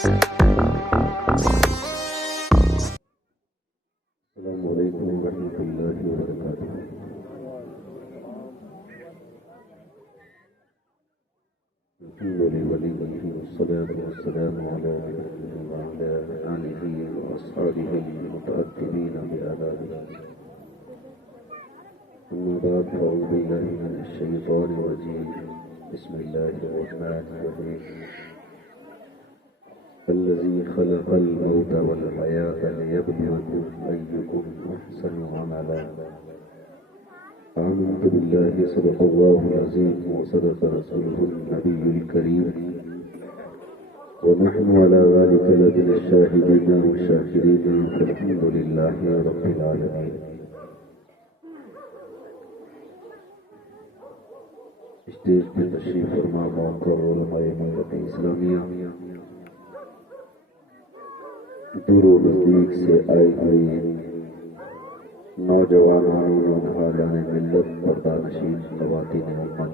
السلام علیکم ورحمۃ اللہ وبرکاتہ۔ الحمد للہ والصلاة والسلام علی وعلى آلہ وأصحابہ المتأدبین بآدابہ۔ أما بعد فأعوذ باللہ من الشیطان الرجیم، بسم اللہ الرحمن الرحیم۔ الذي خلق الموت والحياة ليبلوكم أيكم أحسن عملا۔ آمنت بالله صدق الله العظيم وصدق رسوله النبي الكريم، ونحن على ذلك لمن الشاهدين والشاكرين، فالحمد لله رب العالمين۔ اسٹیج پہ تشریف فرما معقر علماء ملت اسلامیہ، دور و نزدیک سے آئی ہوئی نوجوانوں اور حاجان ملت، پردہ-نشین خواتین امت،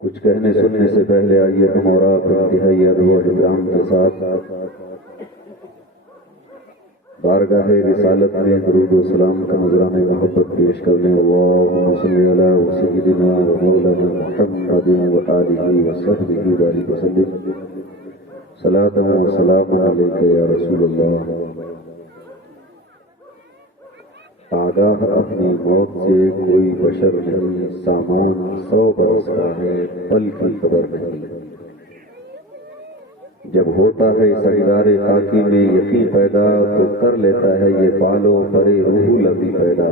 کچھ کہنے سننے سے پہلے آئیے ہم اور آپ انتہائی ادب و احترام کے ساتھ بارگاہ رسالت میں درود و سلام کا نذرانہ محبت پیش کر لیں۔ اللہم صلی علی سیدنا و مولانا محمد و آلہ و صحبہ بارک وسلم۔ صلاۃ و سلام علیک یا رسول اللہ۔ آگاہ اپنی موت سے کوئی بشر نہیں، سامان 100 برس کا ہے، پل کی خبر نہیں۔ جب ہوتا ہے سنگار خاکی میں یقین پیدا، تو کر لیتا ہے یہ پالو پرے روح لبی پیدا۔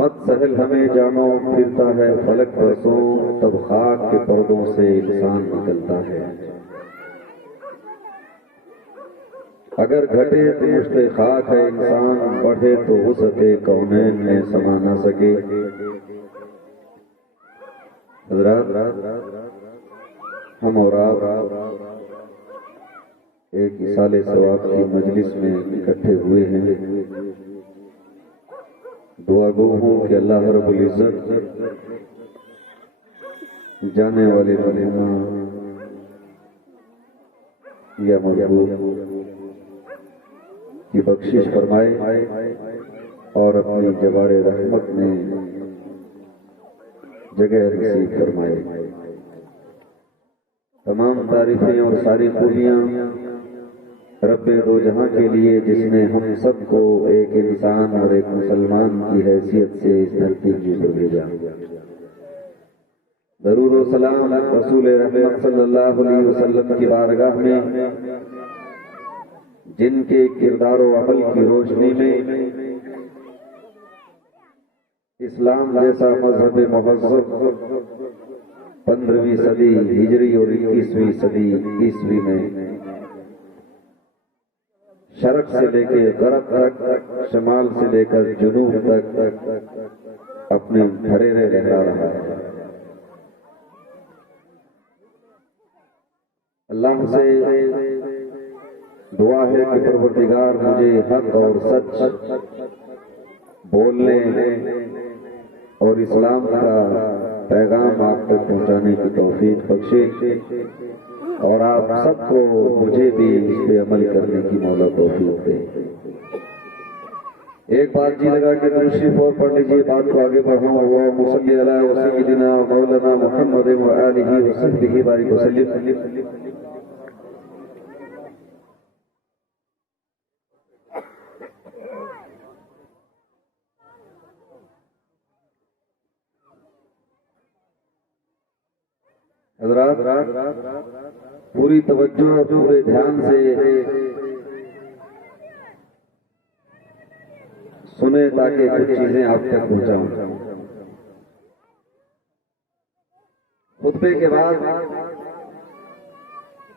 مت سہل ہمیں جانو، پھرتا ہے فلک برسوں، تب خاک کے پردوں سے انسان نکلتا ہے۔ اگر گھٹے تو مشت خاک ہے انسان، بڑھے تو وسعت کونین میں سما نہ سکے۔ حضرات، ہم اور آپ ایک اصال ثواب کی مجلس میں اکٹھے ہوئے ہیں۔ دعا گو ہوں کہ اللہ رب العزت جانے والے مہینہ یا محبوب کی بخشش فرمائے اور اپنی جبار رحمت میں جگہ نصیب فرمائے۔ تمام تعریفیں اور ساری خوبیاں رب دو جہاں کے لیے، جس نے ہم سب کو ایک انسان اور ایک مسلمان کی حیثیت سے اس دھرتی کی پر بھیجا۔ درود و سلام رسول رحمت صلی اللہ علیہ وسلم کی بارگاہ میں، جن کے کردار و عمل کی روشنی میں اسلام جیسا مذہب مہذب 15ویں صدی ہجری اور 21ویں صدی عیسوی میں شرق سے لے کے غرب تک، شمال سے لے کر جنوب تک اپنے دھڑیرے لہرا رہا ہے۔ اللہ سے دعا ہے کہ پروردگار مجھے حق اور سچ بولنے اور اسلام کا پیغام آپ تک پہنچانے کی توفیق بخشے، اور آپ سب کو مجھے بھی اس پہ عمل کرنے کی مولا توفیق دے۔ ایک بار جی لگا کے درود شریف اور پڑھ لیجیے، بات کو آگے بڑھاؤں۔ اللہم صلی علی سیدنا مولانا محمد و آلہ و صحبہ بارک وسلم۔ حضرات، پوری توجہ اور پورے دھیان سے سنیں تاکہ کچھ چیزیں آپ تک پہنچاؤں۔ خطبے کے بعد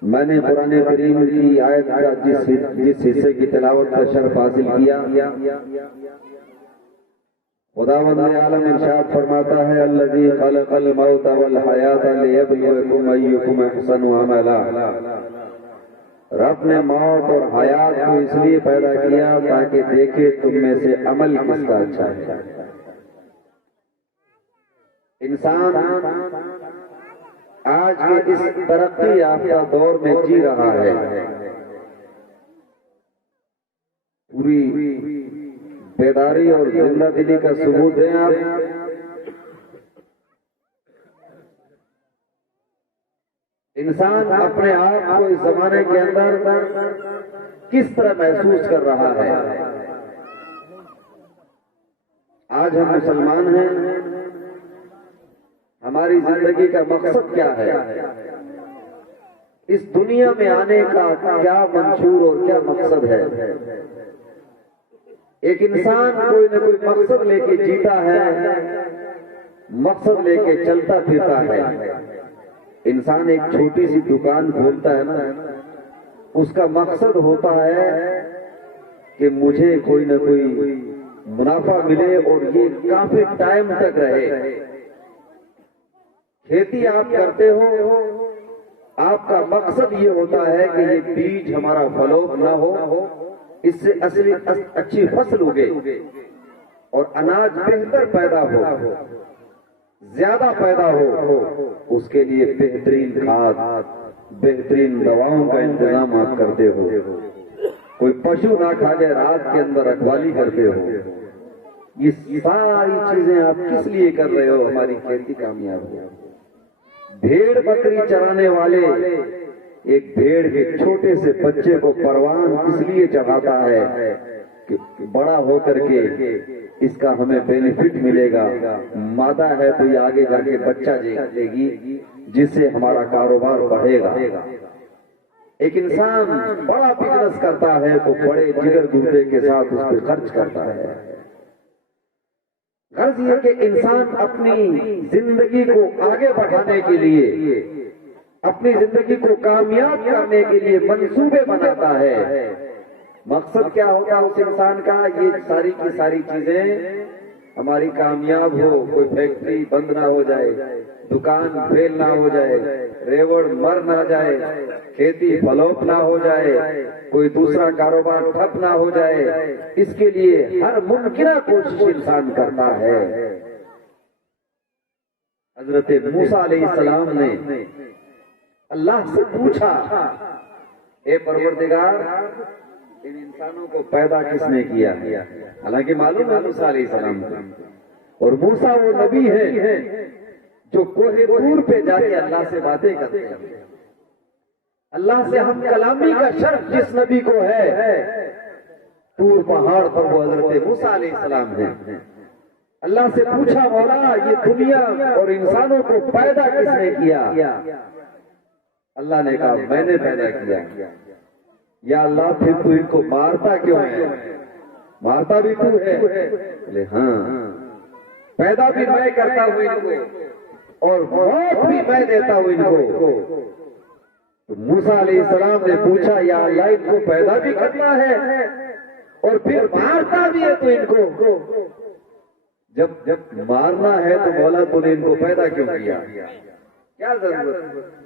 میں نے قرآن کریم کی آیت کا جس حصے کی تلاوت کا شرف حاصل کیا، خداوند عالم ارشاد فرماتا ہے الذی خلق الموت والحیات لیبلوکم ایکم احسن عملا۔ رب نے موت اور حیات کو اس لیے پیدا کیا تاکہ دیکھے تم میں سے عمل کس کا اچھا ہے۔ انسان آج کے اس ترقی یافتہ دور میں جی رہا ہے، پوری بیداری اور زندہ دلی کا ثبوت دیں آپ۔ انسان اپنے آپ کو اس زمانے کے اندر کس طرح محسوس کر رہا ہے؟ آج ہم مسلمان ہیں، ہماری زندگی کا مقصد کیا ہے؟ اس دنیا میں آنے کا کیا منشور اور کیا مقصد ہے؟ ایک انسان کوئی نہ کوئی مقصد لے کے جیتا ہے، مقصد لے کے چلتا پھرتا ہے۔ انسان ایک چھوٹی سی دکان کھولتا ہے نا، اس کا مقصد ہوتا ہے کہ مجھے کوئی نہ کوئی منافع ملے اور یہ کافی ٹائم تک رہے۔ کھیتی آپ کرتے ہو، آپ کا مقصد یہ ہوتا ہے کہ یہ بیج ہمارا فلوپ نہ ہو، اس سے اچھی فصل اگے اور اناج بہتر پیدا ہو، زیادہ پیدا ہو۔ اس کے لیے بہترین کھاد، بہترین دواؤں کا انتظام آپ کرتے ہو۔ کوئی پشو نہ کھا جائے، رات کے اندر رکھوالی کرتے ہو۔ یہ ساری چیزیں آپ کس لیے کر رہے ہو؟ ہماری کھیتی کامیاب ہو۔ بھیڑ بکری چرانے والے ایک بھیڑ کے چھوٹے سے بچے کو پروان اس لیے چڑھاتا ہے کہ بڑا ہو کر کے اس کا ہمیں بینیفٹ ملے گا، مادہ ہے تو یہ آگے جا کے بچہ دے گی جس سے ہمارا کاروبار بڑھے گا۔ ایک انسان بڑا بزنس کرتا ہے تو بڑے جگر گردے کے ساتھ اس پہ خرچ کرتا ہے۔ غرض یہ کہ انسان اپنی زندگی کو آگے بڑھانے کے لیے، اپنی زندگی کو کامیاب کرنے کے لیے منصوبے بناتا ہے۔ مقصد کیا ہوگا اس انسان کا؟ یہ ساری کی ساری چیزیں ہماری کامیاب ہو، کوئی فیکٹری بند نہ ہو جائے، دکان فیل نہ ہو جائے، ریوڑ مر نہ جائے، کھیتی فلوپ نہ ہو جائے، کوئی دوسرا کاروبار ٹھپ نہ ہو جائے۔ اس کے لیے ہر ممکنہ کوشش انسان کرتا ہے۔ حضرت موسیٰ علیہ السلام نے اللہ سے پوچھا، اے پروردگار، ان انسانوں کو پیدا کس نے کیا؟ حالانکہ معلوم ہے موسیٰ علیہ السلام کو، اور موسیٰ وہ نبی ہے جو کوہ طور پہ جا کے اللہ سے باتیں کرتے ہیں۔ اللہ سے ہم کلامی کا شرف جس نبی کو ہے، طور پہاڑ پر وہ حضرت موسیٰ علیہ السلام ہے۔ اللہ سے پوچھا، مولا یہ دنیا اور انسانوں کو پیدا کس نے کیا؟ اللہ نے کہا میں نے پیدا کیا۔ یا اللہ پھر تو ان کو مارتا کیوں ہے؟ مارتا بھی تو ہے؟ بولے ہاں، پیدا بھی میں کرتا ہوں ان کو اور موت بھی میں دیتا ہوں ان کو۔ تو موسیٰ علیہ السلام نے پوچھا، یا اللہ ان کو پیدا بھی کرنا ہے اور پھر مارتا بھی ہے تو ان کو؟ جب مارنا ہے تو مولا تو نے ان کو پیدا کیوں کیا؟ کیا ضرورت؟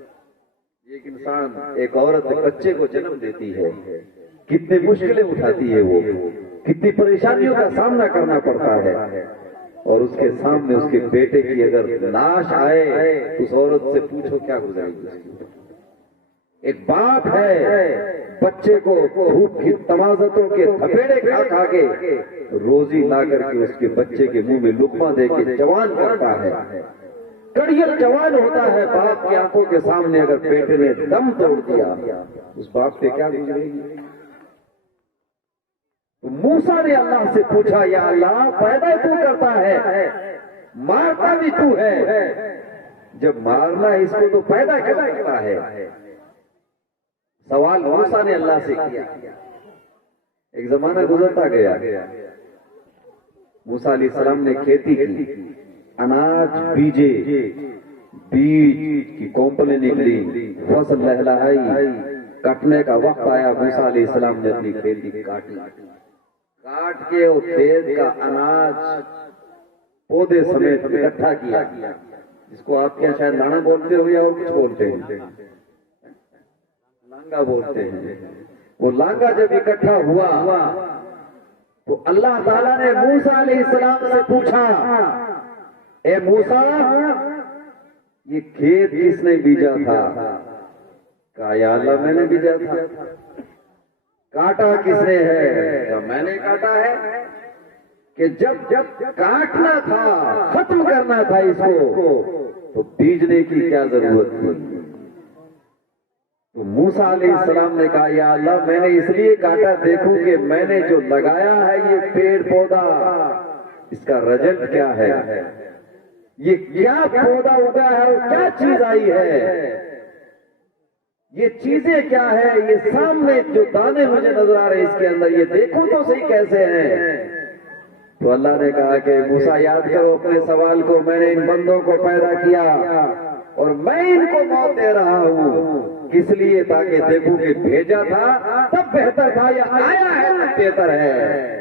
ایک انسان، ایک عورت بچے کو جنم دیتی ہے، کتنی مشکلیں اٹھاتی ہے، وہ کتنی پریشانیوں کا سامنا کرنا پڑتا ہے، اور اس کے سامنے اس کے بیٹے کی اگر لاش آئے تو اس عورت سے پوچھو کیا گزارے گی۔ ایک باپ ہے، بچے کو بھوک کی تمازتوں کے تھپیڑے کھا کھا کے روزی لا کر کے اس کے بچے کے منہ میں لقمہ دے کے جوان کرتا ہے، کڑیل جوان ہوتا ہے۔ باپ کی آنکھوں کے سامنے اگر بیٹے نے دم توڑ دیا، اس باپ پہ کیا گزرے گی؟ تو موسیٰ نے اللہ سے پوچھا، یا اللہ پیدا تو کرتا ہے، مارتا بھی تو ہے، جب مارنا اس کو تو پیدا کیوں کرتا ہے؟ سوال موسیٰ نے اللہ سے کیا۔ ایک زمانہ گزرتا گیا، موسیٰ علیہ السلام نے کھیتی کی، اناج بیجے، بیج کی کونپلیں نکلی، فصل لہلہائی، کٹنے کا وقت آیا، موسیٰ علیہ السلام نے اپنی کھیتی کاٹ کے وہ کھیت کا اناج پودے سمیت اکٹھا کیا، جس کو آپ کے یہاں شاید لانا بولتے ہو یا اور کچھ بولتے ہیں، لانگا بولتے ہیں۔ وہ لانگا جب اکٹھا ہوا تو اللہ تعالیٰ نے موسیٰ علیہ السلام سے پوچھا، اے موسیٰ یہ کھیت کس نے بیجا تھا؟ کہا یا اللہ میں نے بیجا تھا۔ کاٹا کس نے ہے؟ کہا میں نے کاٹا ہے۔ کہ جب کاٹنا تھا، ختم کرنا تھا اس کو، تو بیجنے کی کیا ضرورت تھی؟ تو موسیٰ علیہ السلام نے کہا یا اللہ میں نے اس لیے کاٹا دیکھوں کہ میں نے جو لگایا ہے یہ پیڑ پودا، اس کا رزلٹ کیا ہے، یہ کیا پودا اگا ہے اور کیا چیز آئی ہے، یہ چیزیں کیا ہے، یہ سامنے جو دانے مجھے نظر آ رہے ہیں اس کے اندر، یہ دیکھو تو صحیح کیسے ہیں۔ تو اللہ نے کہا کہ موسیٰ یاد کرو اپنے سوال کو، میں نے ان بندوں کو پیدا کیا اور میں ان کو موت دے رہا ہوں، کس لیے؟ تاکہ دیکھوں کہ بھیجا تھا تب بہتر تھا یا آیا ہے تب بہتر ہے۔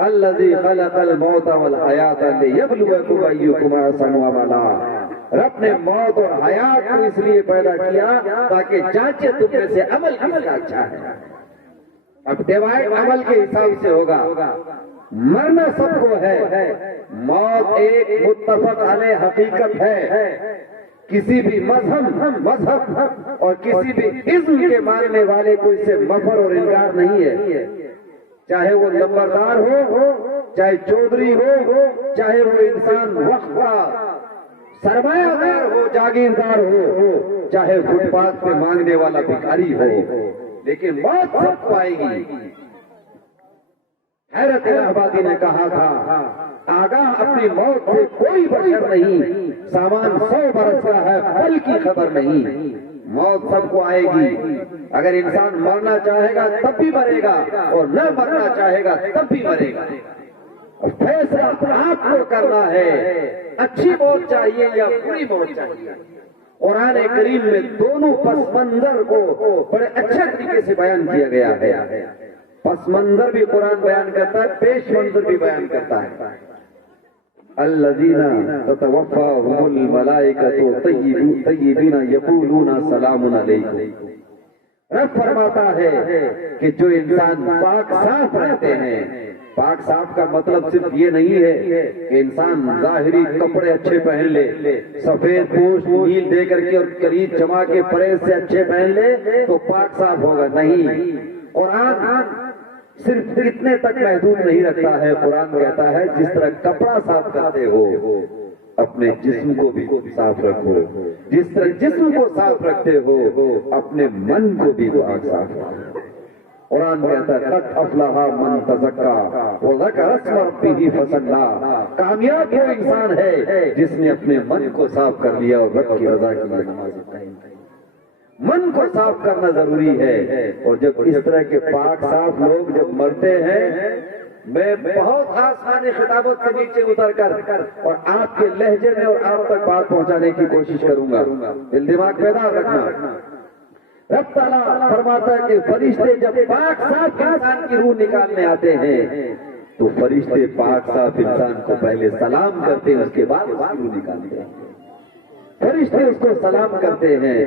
الذی خلق الموت والحیات لیبلوکم ایکم احسن عملا، رب نے موت اور حیات کو اس لیے پیدا کیا تاکہ جانچے تم میں سے عمل کس کا اچھا ہے۔ اب ڈیوائڈ عمل کے حساب سے ہوگا، مرنا سب کو ہے، موت ایک متفق علیہ حقیقت ہے، کسی بھی مذہب اور کسی بھی عزم کے ماننے والے کو اس سے مفر اور انکار نہیں ہے، چاہے وہ نمبردار ہو، چاہے چودھری ہو، چاہے وہ انسان وقت کا سرمایہ دار ہو، جاگیردار ہو، چاہے فٹ پاتھ پہ مانگنے والا بھکاری ہو، لیکن موت سب کو آئے گی۔ حیرت الہ آبادی نے کہا تھا آگاہ اپنی موت سے کوئی بشر نہیں، سامان 100 برس کا ہے پل کی خبر نہیں، موت سب کو آئے گی۔ اگر انسان مرنا چاہے گا تب بھی مرے گا اور نہ مرنا چاہے گا تب بھی مرے گا، فیصلہ آپ کو کرنا ہے، اچھی موت چاہیے یا بری موت چاہیے۔ قرآن کریم میں دونوں پس منظر کو بڑے اچھے طریقے سے بیان کیا گیا ہے، پس منظر بھی قرآن بیان کرتا ہے، پیش منظر بھی بیان کرتا ہے۔ الذین تتوفاہم الملائکۃ طیبین یقولون سلام علیکم، رب فرماتا ہے کہ جو انسان پاک صاف رہتے ہیں، پاک صاف کا مطلب صرف یہ نہیں ہے کہ انسان ظاہری کپڑے اچھے پہن لے، سفید پوش نیل دے کر کے اور قریب جما کے پرہیز سے اچھے پہن لے تو پاک صاف ہوگا، نہیں۔ قرآن صرف اتنے تک محدود نہیں رکھتا ہے، قرآن کہتا ہے جس طرح کپڑا صاف کرتے ہو اپنے جسم کو بھی صاف رکھو، جس طرح جسم کو صاف رکھتے ہو اپنے من کو بھی صاف رکھو۔ قرآن کہتا ہے قد افلح من تزکا وذکر اسم ربہ فصلی، کامیاب وہ انسان ہے جس نے اپنے من کو صاف کر لیا اور رب کی رضا کے لیے نماز قائم کی۔ من کو صاف کرنا ضروری ہے، اور جب اس طرح کے پاک صاف لوگ جب مرتے ہیں، میں بہت آسمانی خطابت سے نیچے اتر کر اور آپ کے لہجے میں اور آپ تک بات پہنچانے کی کوشش کروں گا، دل دماغ بیدار رکھنا۔ رب تعالیٰ فرماتا ہے کہ فرشتے جب پاک صاف انسان کی روح نکالنے آتے ہیں تو فرشتے پاک صاف انسان کو پہلے سلام کرتے ہیں، اس کے بعد اس کی روح نکالتے ہیں۔ فرشتے اس کو سلام کرتے ہیں،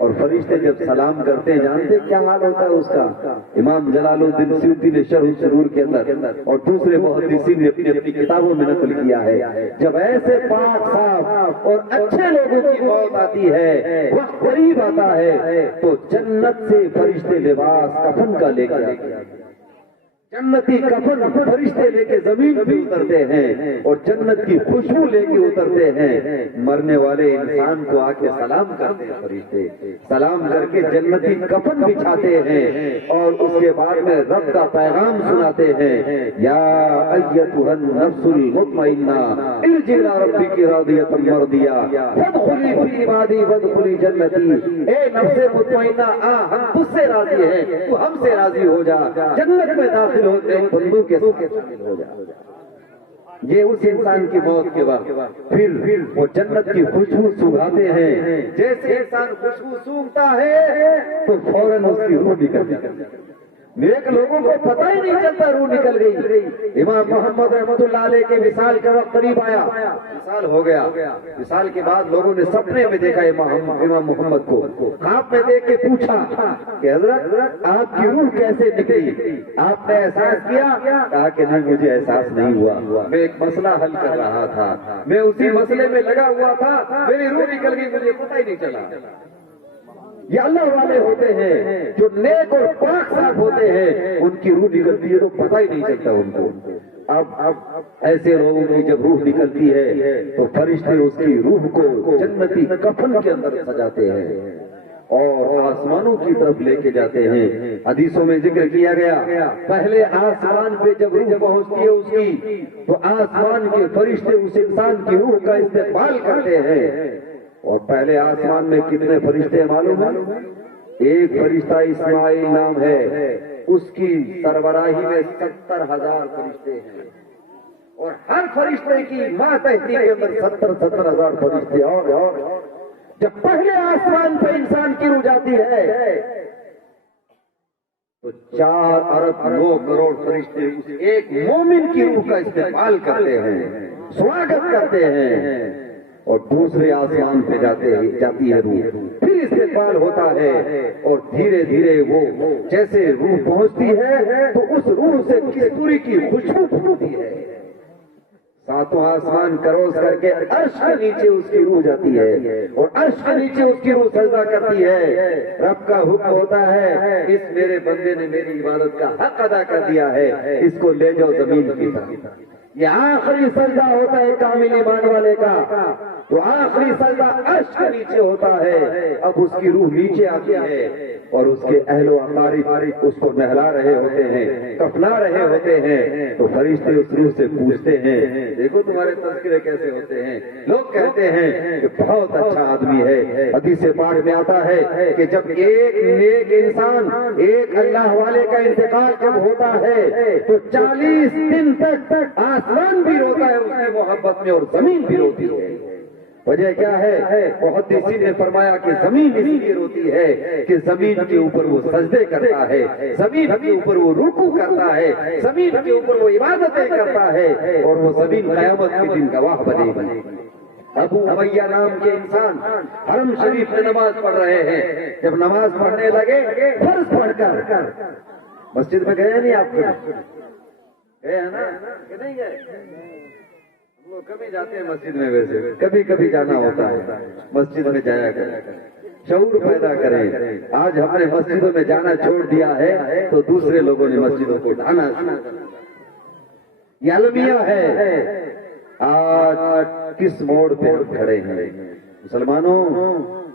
اور فرشتے جب سلام کرتے ہیں جانتے کیا حال ہوتا ہے اس کا؟ امام جلال الدین سیوطی نے شرح السرور کے اندر اور دوسرے محدثین نے اپنی اپنی کتابوں میں نقل کیا ہے، جب ایسے پاک صاف اور اچھے لوگوں کی موت آتی ہے، وقت قریب آتا ہے، تو جنت سے فرشتے لباس کفن کا لے کے آتے ہیں، جنتی کفن فرشتے لے کے زمین پہ اترتے ہیں اور جنت کی خوشبو لے کے اترتے ہیں، مرنے والے انسان کو آ کے سلام کرتے ہیں، فرشتے سلام کر کے جنتی کفن بچھاتے ہیں اور اس کے بعد میں رب کا پیغام سناتے ہیں، یا ایتھا النفس المطمئنہ ارجعی الی ربک راضیۃ مرضیہ فادخلی فی عبادی وادخلی جنتی، اے نفس مطمئنہ آ ہم تجھ سے راضی ہیں، تو ہم سے راضی ہو جا، جنت میں داخل ہوتے ہیں بندوں کے ساتھ شامل ہو جائے۔ یہ اس انسان کی موت کے بعد پھر وہ جنت کی خوشبو سونگھاتے ہیں، جیسے انسان خوشبو سونگتا ہے تو فوراً اس کی روح نکل جاتی ہے، نیک لوگوں کو پتہ ہی نہیں چلتا روح نکل گئی. امام محمد رحمتullah علیہ کے وصال کا وقت قریب آیا, وصال ہو گیا. وصال کے بعد لوگوں نے سپنے میں دیکھا امام محمد کو. خواب میں دیکھ کے پوچھا کہ حضرت آپ کی روح کیسے نکلی, آپ نے احساس کیا؟ کہا کہ نہیں, مجھے احساس نہیں ہوا, میں ایک مسئلہ حل کر رہا تھا, میں اسی مسئلے میں لگا ہوا تھا, میری روح نکل گئی, مجھے پتہ ہی نہیں چلا. یہ اللہ والے ہوتے ہیں جو نیک اور پاک صاف ہوتے ہیں, ان کی روح نکلتی ہے تو پتہ ہی نہیں چلتا ان کو. اب ایسے لوگوں کی جب روح نکلتی ہے تو فرشتے اس کی روح کو جنتی کفن کے اندر سجاتے ہیں اور آسمانوں کی طرف لے کے جاتے ہیں. حدیثوں میں ذکر کیا گیا, پہلے آسمان پہ جب روح پہنچتی ہے اس کی تو آسمان کے فرشتے اس انسان کی روح کا استقبال کرتے ہیں. اور پہلے آسمان میں کتنے فرشتے معلوم ہیں؟ ایک فرشتہ اسماعیل نام ہے, اس کی سربراہی میں 70,000 فرشتے ہیں, اور ہر فرشتے کی ماتحتی کے اندر 70,000 فرشتے. اور جب پہلے آسمان پہ انسان کی روح جاتی ہے تو 4 ارب 9 کروڑ فرشتے اس ایک مومن کی روح کا استقبال کرتے ہیں, سواگت کرتے ہیں. اور دوسرے آسمان پہ جاتی ہے روح, پھر استقبال ہوتا ہے, اور دھیرے دھیرے وہ جیسے روح پہنچتی ہے تو اس روح سے کستوری کی خوشبو پھوٹتی ہے. 7واں آسمان کروس کر کے عرش کے نیچے اس کی روح جاتی ہے, اور عرش کے نیچے اس کی روح سجدہ کرتی ہے. رب کا حکم ہوتا ہے, اس میرے بندے نے میری عبادت کا حق ادا کر دیا ہے, اس کو لے جاؤ زمین کی طرف. یہ آخری سجدہ ہوتا ہے کامل ایمان والے کا, تو آخری سجدہ عرش کے نیچے ہوتا ہے. اب اس کی روح نیچے آتی ہے اور اس کے اہل و اقارب اس کو نہلا رہے ہوتے ہیں, کفنا رہے ہوتے ہیں. تو فرشتے اس روح سے پوچھتے ہیں, دیکھو تمہارے تذکرے کیسے ہوتے ہیں. لوگ کہتے ہیں کہ بہت اچھا آدمی ہے. حدیث پاک میں آتا ہے کہ جب ایک نیک انسان, ایک اللہ والے کا انتقال جب ہوتا ہے تو 40 دن تک آسمان بھی روتا ہے اس کی محبت میں, اور زمین بھی روتی ہے. وجہ کیا ہے؟ محدثین نے فرمایا کہ زمین اس لیے روتی ہے کہ زمین کے اوپر وہ سجدے کرتا ہے, زمین کے اوپر وہ رکوع کرتا ہے, زمین کے اوپر وہ عبادتیں کرتا ہے, اور وہ زمین قیامت کے دن گواہ بنے گی. ابو امیہ نام کے انسان حرم شریف میں نماز پڑھ رہے ہیں. جب نماز پڑھنے لگے فرض پڑھ کر, مسجد میں گئے نہیں آپ گئے نا کہ نہیں گئے؟ ہم لوگ کبھی جاتے ہیں مسجد میں, ویسے کبھی کبھی جانا ہوتا ہے مسجد میں, جایا کریں, شعور پیدا کریں. آج ہم نے مسجدوں میں جانا چھوڑ دیا ہے تو دوسرے لوگوں نے مسجدوں کو ڈھانا. یہ المیہ ہے. آج کس موڑ پہ ہم کھڑے ہیں مسلمانوں؟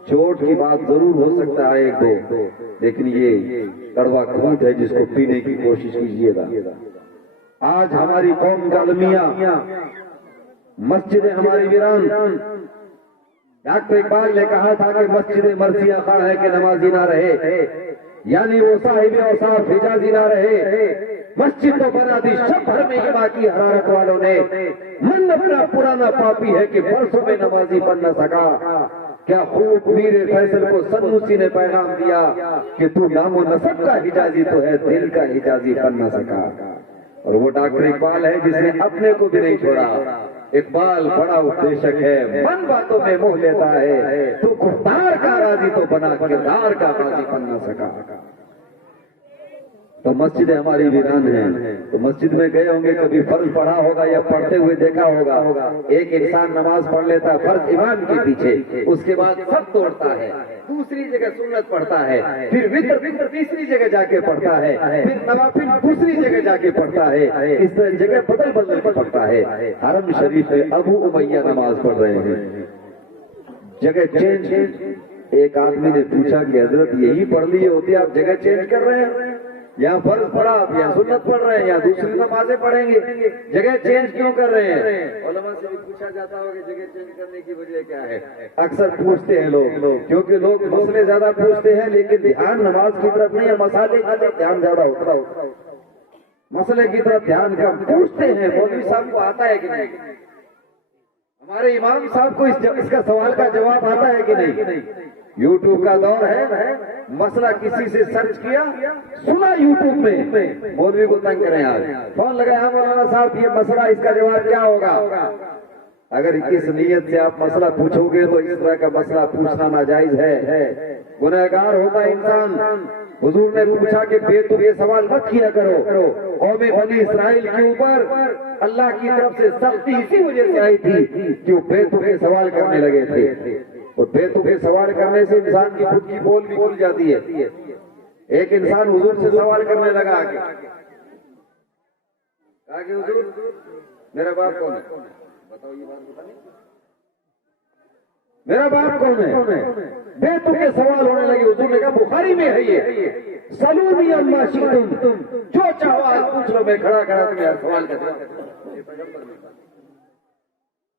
چوٹ کی بات ضرور ہو سکتا ہے ایک دو, لیکن یہ کڑوا کھوٹ ہے جس کو پینے کی کوشش کیجیے گا. آج ہماری قوم کا المیہ, مسجد ہماری ویران. ڈاکٹر اقبال نے کہا تھا کہ مسجد مرثیہ خواہ ہے کہ نمازی نہ رہے, یعنی وہ صاحب اوصاف حجازی نہ رہے. مسجد تو بنا دی شب بھر میں ایما کی حرارت والوں نے, من اپنا پرانا پاپی ہے کہ برسوں میں نمازی بن نہ سکا. کیا خوب میر فیصل کو سنوسی نے پیغام دیا کہ تو نام و نسب کا حجازی تو ہے, دل کا حجازی بن نہ سکا. اور وہ ڈاکٹر اقبال ہے جس نے اپنے کو بھی نہیں چھوڑا. اقبال بڑا اپدیشک ہے, من باتوں میں موہ لیتا ہے, تو کردار کا راضی تو بنا کردار کا راضی بن نہ سکا. تو مسجد ہماری ویران ہے. تو مسجد میں گئے ہوں گے, کبھی فرض پڑھا ہوگا یا پڑھتے ہوئے دیکھا ہوگا. ایک انسان نماز پڑھ لیتا ہے فرض امام کے پیچھے, اس کے بعد سب توڑتا ہے, دوسری جگہ سنت پڑھتا ہے, پھر وتر تیسری جگہ جا کے پڑھتا ہے, پھر نوافل دوسری جگہ جا کے پڑھتا ہے. اس طرح جگہ بدل کے پڑھتا ہے. حرم شریف میں ابو امیہ نماز پڑھ رہے ہیں, جگہ چینج. ایک آدمی نے پوچھا کہ حضرت یہی پڑھ لی ہوتی, آپ جگہ چینج کر رہے ہیں؟ یہاں فرض پڑھا آپ یہاں سنت پڑھ رہے ہیں, یہاں دوسری نمازیں پڑھیں گے, جگہ چینج کیوں کر رہے ہیں؟ علماء سے بھی پوچھا جاتا ہوگا کہ جگہ چینج کرنے کی وجہ کیا ہے. اکثر پوچھتے ہیں لوگ, کیونکہ لوگ مسئلے زیادہ پوچھتے ہیں لیکن دھیان نماز کی طرف نہیں ہے, مسالے کی طرف دھیان زیادہ ہوتا ہے. مسئلے کی طرف دھیان کم. پوچھتے ہیں مولوی صاحب کو آتا ہے کہ نہیں, ہمارے امام صاحب کو اس کا سوال کا جواب آتا ہے کہ نہیں؟ یوٹیوب کا دور ہے، مسئلہ کسی سے سرچ کیا، سنا یوٹیوب میں، مولوی کو تنگ کریں آج، فون لگایا مولانا صاحب یہ مسئلہ، اس کا جواب کیا ہوگا؟ اگر اس نیت سے آپ مسئلہ پوچھو گے تو اس طرح کا مسئلہ پوچھنا ناجائز ہے، گنہگار ہوتا ہے انسان۔ حضور نے پوچھا کہ بے تک یہ سوال مت کیا کرو۔ قوم بنی اسرائیل کے اوپر اللہ کی طرف سے سختی اسی وجہ سے آئی تھی کہ وہ بے تک سوال کرنے لگے تھے، اور بے تک سوال کرنے سے انسان کی خود کی بول بھی کھل جاتی ہے۔ ایک انسان حضور سے سوال کرنے لگا کہ حضور میرا باپ کون ہے؟ بتاؤ یہ بات بتا نہیں، میرا باپ کون ہے؟ بے تک سوال ہونے لگے۔ حضور نے کہا بخاری میں ہے یہ، سلونی اما شئتم، جو چاہو آج پوچھ لو، میں کھڑا کھڑا تمہیں سوال کرتا ہوں۔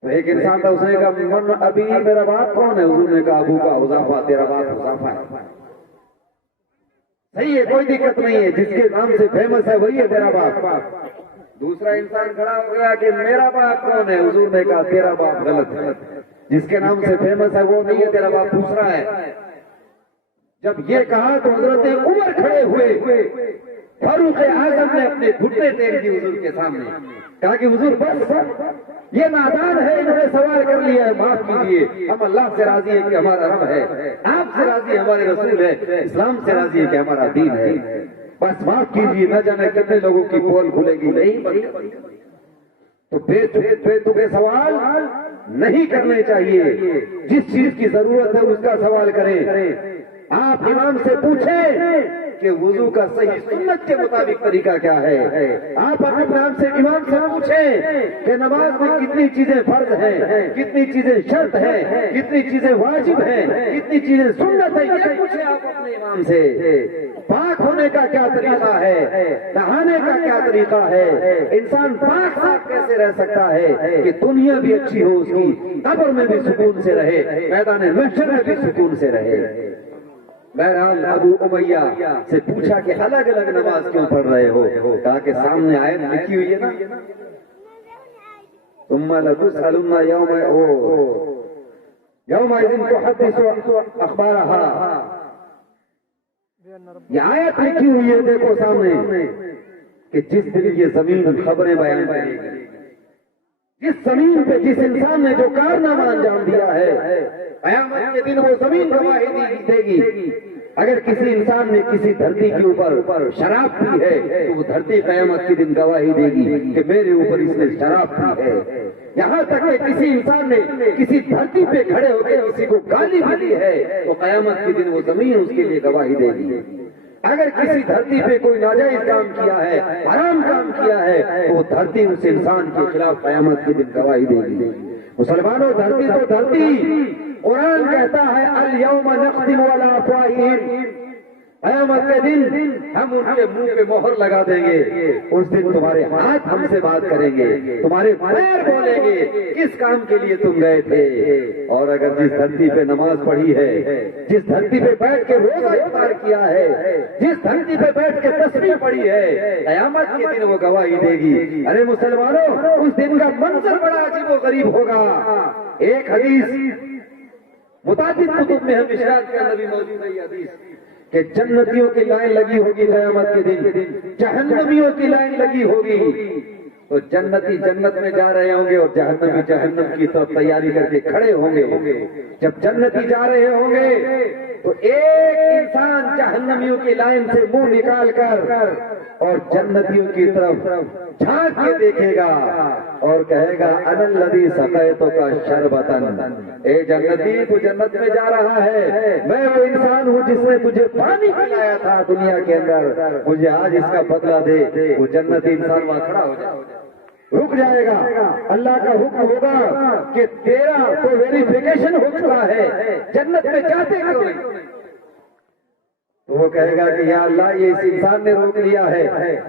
تو ایک انسان تھا، اس نے کہا من ابھی میرا باپ کون ہے؟ حضور نے کہا ابو کا حذیفہ، تیرا باپ حذیفہ ہے۔ صحیح ہے، کوئی دقت نہیں ہے، جس کے نام سے فیمس ہے وہی ہے تیرا باپ۔ دوسرا انسان کھڑا ہو گیا کہ میرا باپ کون ہے؟ حضور نے کہا تیرا باپ غلط ہے، جس کے نام سے فیمس ہے وہ نہیں ہے، تیرا باپ دوسرا ہے۔ جب یہ کہا تو حضرت عمر کھڑے ہوئے، فاروق اعظم نے اپنے گھٹنے ٹیک دی حضور کے سامنے، کہا کہ حضور بس یہ نادان ہے، انہوں نے سوال کر لیا ہے، معاف کیجیے، ہم اللہ سے راضی ہیں کہ ہمارا رب ہے، آپ سے راضی ہے ہمارے رسول ہے، اسلام سے راضی ہے کہ ہمارا دین ہے، بس معاف کیجیے، نہ جانے کتنے لوگوں کی پول کھلے گی نہیں۔ تو بے تکے سوال نہیں کرنے چاہیے، جس چیز کی ضرورت ہے اس کا سوال کریں۔ آپ امام سے پوچھیں کہ وضو کا صحیح سنت کے مطابق طریقہ کیا ہے، آپ اپنے امام سے پوچھیں کہ نماز میں کتنی چیزیں فرض ہیں، کتنی چیزیں شرط ہیں، کتنی چیزیں واجب ہیں، کتنی چیزیں سنت ہیں، یہ پوچھیں آپ اپنے امام سے۔ پاک ہونے کا کیا طریقہ ہے، نہانے کا کیا طریقہ ہے، انسان پاک صاف کیسے رہ سکتا ہے کہ دنیا بھی اچھی ہو اس کی، قبر میں بھی سکون سے رہے، میدان محشر میں بھی سکون سے رہے۔ بہرحال ابو امیہ سے پوچھا کہ الگ الگ نماز کیوں پڑھ رہے ہو؟ کہا کہ سامنے آیت لکھی ہوئی ہے نا، ثم لتسألن یومئذ تحدث اخبارها، یہ آیت لکھی ہوئی ہے دیکھو سامنے، کہ جس دن یہ زمین خبریں بیان کرے گی، جس زمین پہ جس انسان نے جو کارنامہ انجام دیا ہے، قیامت کے دن وہ زمین گواہی دے گی۔ اگر کسی انسان نے کسی دھرتی کے اوپر شراب پی ہے تو وہ دھرتی قیامت کے دن گواہی دے گی کہ میرے اوپر اس نے شراب پی ہے۔ یہاں تک کہ کسی انسان نے کسی دھرتی پہ کھڑے ہو کے کسی کو گالی بھی دی ہے تو قیامت کے دن وہ زمین اس کے لیے گواہی دے گی۔ اگر کسی دھرتی پہ کوئی ناجائز کام کیا ہے، حرام کام کیا ہے، تو وہ دھرتی اس انسان کے خلاف قیامت کے دن گواہی دے گی۔ مسلمانوں، دھرتی تو دھرتی، قرآن کہتا ہے الیوم نختم علی افواہہم، قیامت کے دن ہم ان کے منہ پہ مہر لگا دیں گے، اس دن تمہارے ہاتھ ہم سے بات کریں گے، تمہارے پیر بولیں گے کس کام کے لیے تم گئے تھے۔ اور اگر جس دھرتی پہ نماز پڑھی ہے، جس دھرتی پہ بیٹھ کے روزہ افطار کیا ہے، جس دھرتی پہ بیٹھ کے تسبیح پڑھی ہے، قیامت کے دن وہ گواہی دے گی۔ ارے مسلمانوں، اس دن کا منظر بڑا عجیب و غریب ہوگا۔ ایک حدیث متعدد کتب میں ہم اشارت کے اندر بھی موجود ہے یہ حدیث، کہ جنتیوں کی لائن لگی ہوگی قیامت کے دن، جہنمیوں کی لائن لگی ہوگی۔ تو جنتی جنت میں جا رہے ہوں گے اور جہنمی جہنم کی طرف تیاری کر کے کھڑے ہوں گے۔ جب جنتی جا رہے ہوں گے تو ایک انسان جہنمیوں کی لائن سے منہ نکال کر اور جنتیوں کی طرف جھانک کے دیکھے گا اور کہے گا انا الذی سقیتک شربۃ، اے جنتی تو جنت میں جا رہا ہے، میں وہ انسان ہوں جس نے تجھے پانی پلایا تھا دنیا کے اندر، مجھے آج اس کا بدلہ دے۔ وہ جنتی انسان وہاں کھڑا ہو جائے، رک جائے گا، اللہ کا حکم ہوگا کہ تیرا تو ویریفیکیشن ہو چکا ہے، جنت میں جاتے کیوں نہیں؟ تو وہ کہے گا کہ یا اللہ یہ اس انسان نے روک لیا ہے،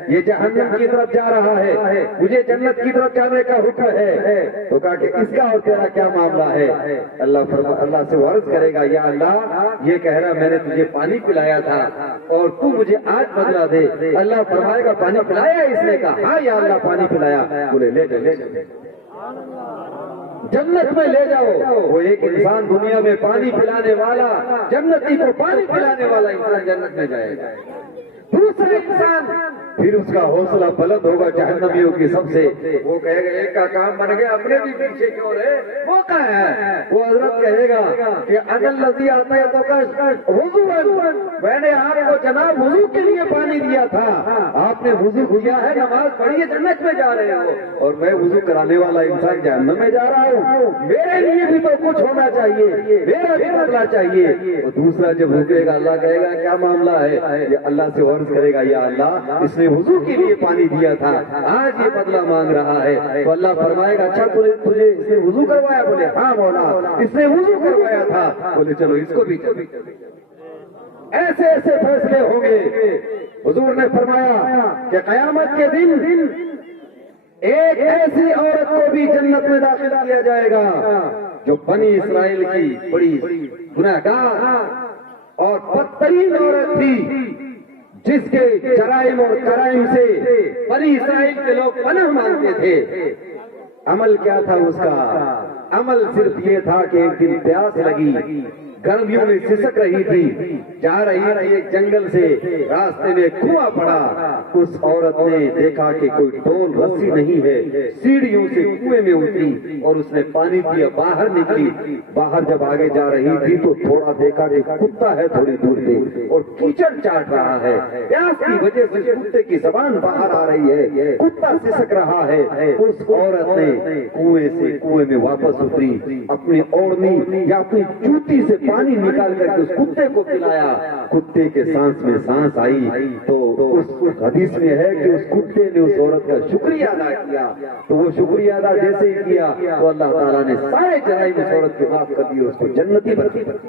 یہ جہنم کی طرف جا رہا ہے، مجھے جنت کی طرف جانے کا حکم ہے۔ تو کہا کہ اس کا اور تیرا کیا معاملہ ہے؟ اللہ سے وہ عرض کرے گا یا اللہ یہ کہہ رہا میں نے تجھے پانی پلایا تھا اور تو مجھے آج بدلا دے۔ اللہ فرمائے گا پانی پلایا؟ اس نے کہا ہاں یا اللہ پانی پلایا۔ بولے لے جا جنت میں لے جاؤ. وہ ایک انسان دنیا میں پانی پلانے والا، جنتی کو پانی پلانے والا انسان جنت میں جائے گا. دوسرا انسان پھر اس کا حوصلہ بلند ہوگا جہنمیوں کی سب سے. وہ کہے گا ایک کا کام بن گیا، اپنے بھی پیچھے کیوں رہے، موقع ہے. وہ حضرت کہے گا کہ اگر لذی آتا ہے تو وضو، میں نے آپ کو جناب وضو کے لیے پانی دیا تھا، آپ نے وضو کیا ہے، نماز پڑھی ہے، جنت میں جا رہے ہو، اور میں وضو کرانے والا انسان جہنم میں جا رہا ہوں. میرے لیے بھی تو کچھ ہونا چاہیے، میرا بھی بدلہ چاہیے. اور دوسرا جب رکے گا اللہ کہے گا کیا معاملہ ہے، یہ اللہ سے عرض کرے گا یا اللہ اس نے وضو کے لیے پانی دیا تھا، آج یہ بدلہ مانگ رہا ہے. تو اللہ فرمائے گا اچھا تجھے اس نے وضو کروایا؟ بولے ہاں مولا اس نے وضو کروایا تھا. بولے چلو اس کو بھی. ایسے ایسے فیصلے ہوں گے. حضور نے فرمایا کہ قیامت کے دن ایک ایسی عورت کو بھی جنت میں داخل کیا جائے گا جو بنی اسرائیل کی بڑی گناہگار اور بدترین عورت تھی، جس کے جرائم اور کرائم سے بنی اسرائیل کے لوگ پناہ مانگتے تھے. عمل کیا تھا اس کا؟ عمل صرف یہ تھا کہ ایک دن پیاس لگی، گرمیوں میں سسک رہی تھی، جا رہی تھی ایک جنگل سے، راستے میں کنواں پڑا. اس عورت نے دیکھا کہ کوئی ڈول رسی نہیں ہے، سیڑھیوں سے کنویں میں اتری اور اس نے پانی پیا، باہر نکلی. باہر جب آگے جا رہی تھی تو تھوڑا دیکھا کہ کتا ہے تھوڑی دور سے اور کیچڑ چاٹ رہا ہے. پیاس کی وجہ سے کتے کی زبان باہر آ رہی ہے، کتا سسک رہا ہے. اس عورت نے کنویں میں واپس اتری، اپنی اوڑھنی یا اپنی جوتی سے پانی نکال کر کے اس کتے کو پلایا. کتے کے سانس میں سانس آئی تو اس حدیث میں ہے کہ اس کتے نے اس عورت کا شکریہ ادا کیا. تو وہ شکریہ ادا جیسے ہی کیا تو اللہ تعالیٰ نے سارے جرائم اس عورت کے معاف کر دیے، اس کو جنتی بنا دیا.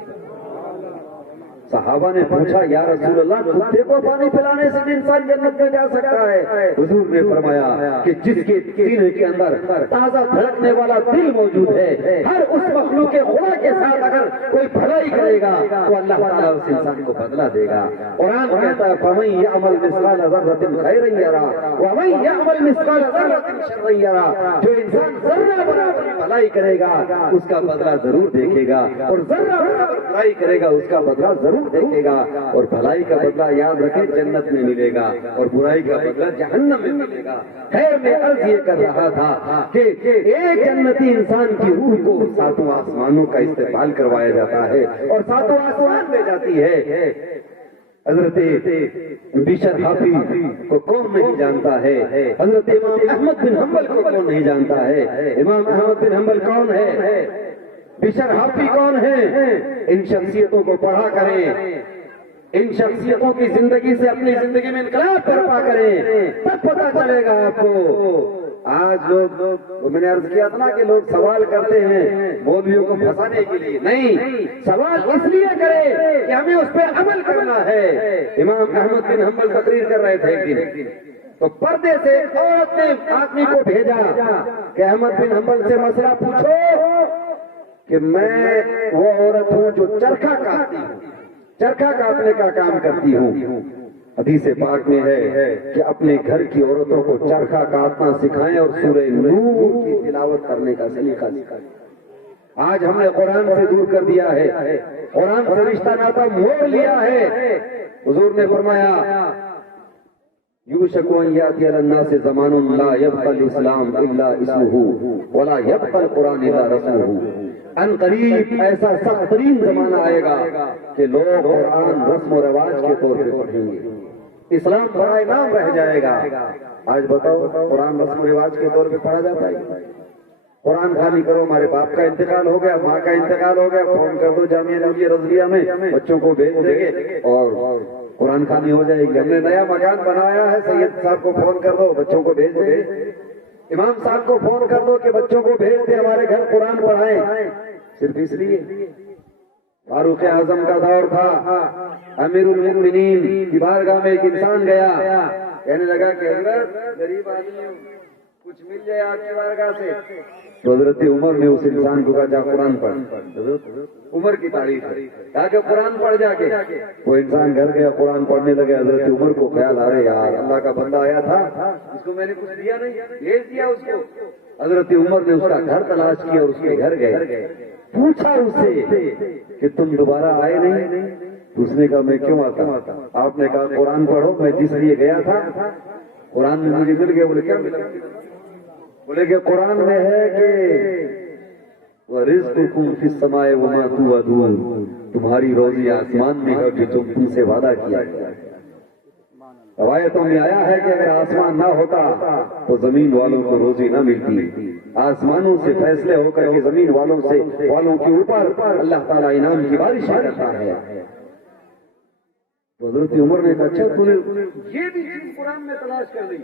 صحابہ نے پوچھا یا رسول اللہ کتے کو پانی پلانے سے انسان جنت میں جا سکتا ہے؟ حضور نے فرمایا کہ جس کے سینے کے اندر تازہ دھڑکنے والا دل موجود ہے، ہر اس مخلوق کے خدا کے ساتھ اگر کوئی بھلائی کرے گا تو اللہ تعالیٰ اس انسان کو بدلہ دے گا. قرآن کہتا ہے فَمَن يَعْمَلْ مِثْقَالَ ذَرَّةٍ خَيْرًا يَرَهُ وَمَن يَعْمَلْ مِثْقَالَ ذَرَّةٍ شَرًّا يَرَهُ. جو انسان ذرہ برابر بھلائی کرے گا اس کا بدلہ ضرور دیکھے گا، اور ذرہ برابر بھلائی کرے گا اس کا بدلہ ضرور دیکھے گا. اور بھلائی کا بدلہ یاد رکھے جنت میں ملے گا اور برائی کا بدلہ جہنم میں ملے گا. خیر میں عرض یہ کر رہا تھا کہ ایک جنتی انسان کی روح کو ساتوں آسمانوں کا استقبال کروایا جاتا ہے اور ساتوں آسمان میں جاتی ہے. حضرت بشر حافی کو کون نہیں جانتا ہے؟ حضرت امام احمد بن حنبل کو کون نہیں جانتا ہے؟ امام احمد بن حنبل کون ہے؟ بشر حافی کون ہے؟ ان شخصیتوں کو پڑھا کریں، ان شخصیتوں کی زندگی سے اپنی زندگی میں انقلاب برپا کریں، تب پتہ چلے گا آپ کو. آج لوگ میں نے عرض کیا تھا نا کہ لوگ سوال کرتے ہیں مولویوں کو پھنسانے کے لیے، نہیں، سوال اس لیے کرے کہ ہمیں اس پہ عمل کرنا ہے. امام احمد بن حنبل تقریر کر رہے تھے ایک دن، تو پردے سے ایک عورت نے آدمی کو بھیجا کہ احمد بن حنبل سے مسئلہ پوچھو کہ میں وہ عورت ہوں جو چرخا کاٹتی ہوں، چرخا کاٹنے کا کام کرتی ہوں. حدیث پاک میں ہے کہ اپنے گھر کی عورتوں کو چرخا کاٹنا سکھائیں اور سورہ نور کی تلاوت کرنے کا سلیقہ سکھائیں. آج ہم نے قرآن سے دور کر دیا ہے، قرآن سے رشتہ ناتا موڑ لیا ہے. حضور نے فرمایا یوشک ان یاتی علی الناس زمان لا یبقى الاسلام الا اسمه ولا یبقى القرآن الا رسمه. ان قریب ایسا سخت ترین زمانہ آئے گا کہ لوگ قرآن رسم و رواج کے طور پہ پڑھیں گے، اسلام برائے نام رہ جائے گا. آج بتاؤ قرآن رسم و رواج کے طور پہ پڑھا جاتا ہے؟ قرآن خانی کرو، ہمارے باپ کا انتقال ہو گیا، ماں کا انتقال ہو گیا، فون کر دو جامعہ نویہ رضویہ میں، بچوں کو بھیج دیں گے اور قرآن خانی ہو جائے گی. ہم نے نیا مکان بنایا ہے، سید صاحب کو فون کر دو بچوں کو بھیج دیں گے، امام صاحب کو فون کر دو کہ بچوں کو بھیج دیں ہمارے گھر قرآن پڑھائیں. صرف اس لیے فاروق اعظم کا دور تھا، امیر المؤمنین کی بارگاہ میں ایک انسان گیا، کہنے لگا کہ حضرت غریب آدمی ہوں، کچھ مل جائے آپ کی بارگاہ سے. تو حضرت عمر نے اس انسان کو کہا جا قرآن پڑھ. عمر کی تعریف ہے، کہا کہ قرآن پڑھ جا کے. وہ انسان گھر گیا، قرآن پڑھنے لگے. حضرت عمر کو خیال آ رہے یار اللہ کا بندہ آیا تھا، اس کو میں نے کچھ دیا نہیں، بھیج دیا اس کو. حضرت عمر نے اس کا گھر تلاش کیا اور اس کے گھر گئے، پوچھا اس سے کہ تم دوبارہ آئے نہیں؟ اس نے کہا میں کیوں آتا؟ آپ نے کہا قرآن پڑھو، میں جس لیے گیا تھا قرآن میں مجھے مل گیا۔ بولے کیا ملا؟ بولے کہ قرآن میں ہے کہ وَرِزْقُكُمْ فِي السَّمَاءِ وَمَا تُوعَدُونَ، تمہاری روزی آسمان میں ہے جو تم سے وعدہ کیا گیا۔ روایتوں میں آیا ہے کہ اگر آسمان نہ ہوتا تو زمین والوں کو روزی نہ ملتی، آسمانوں سے فیصلے ہو کر کے زمین والوں کے اوپر اللہ تعالیٰ انعام کی بارش کرتا ہے۔ تو حضرت عمر نے کہا اچھا تو نے یہ بھی چیز قرآن میں تلاش کر لی،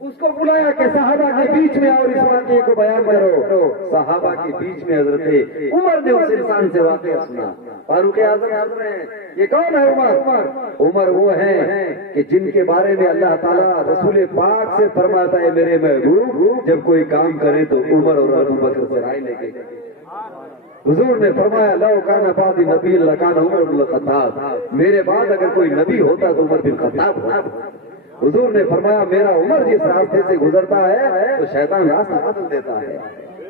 اس کو بلایا کہ صحابہ کے بیچ میں اور اس واقعے کو بیان کرو۔ صحابہ کے بیچ میں حضرت عمر نے اس انسان سے واقعہ سنا۔ فاروق اعظم ہیں، یہ کون ہے عمر؟ عمر وہ ہیں کہ جن کے بارے میں اللہ تعالیٰ رسول پاک سے فرماتا ہے میرے محبوب جب کوئی کام کرے تو عمر اور ابو بکر سے رائے لے کے۔ حضور نے فرمایا لو کان بعدی نبی لکان عمر بن الخطاب، میرے بعد اگر کوئی نبی ہوتا تو عمر بن الخطاب ہوتا۔ حضور نے فرمایا میرا عمر جس راستے سے گزرتا ہے تو شیطان راستہ بدل دیتا ہے۔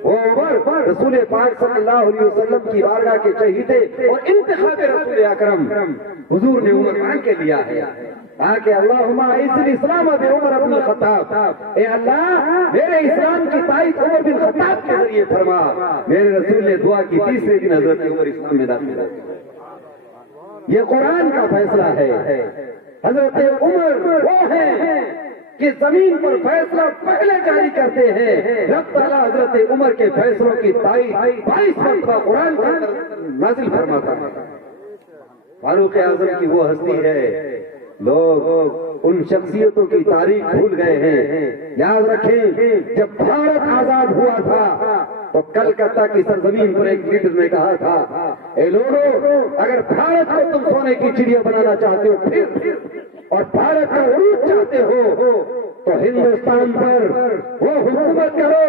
وہ عمر رسول پاک صلی اللہ علیہ وسلم کی بارگاہ کے چہیتے اور انتخاب رسول اکرم حضور نے عمر مان کے لیا ہے۔ کہا کہ اللہم اعز الاسلام بعمر بن الخطاب، اے اللہ میرے اسلام کی تائید عمر بن الخطاب کے ذریعے فرما۔ میرے رسول نے دعا کی، تیسرے دن حضرت عمر اسلام میں داخل ہوئے۔ یہ قرآن کا فیصلہ ہے۔ حضرت عمر وہ ہیں کہ زمین پر فیصلہ پہلے جاری کرتے ہیں۔ رب تعالیٰ حضرت عمر کے فیصلوں کی تائید 22 مرتبہ قرآن کے اندر نازل فرماتا ہے۔ فاروق اعظم کی وہ ہستی ہے، لوگ ان شخصیتوں کی تاریخ بھول گئے ہیں۔ یاد رکھیں جب بھارت آزاد ہوا تھا تو کلکتہ کی سرزمین پر ایک لیڈر نے کہا تھا اے لوگو اگر بھارت کو تم سونے کی چڑیا بنانا چاہتے ہو پھر اور بھارت کا عروج چاہتے ہو تو ہندوستان پر وہ حکومت کرو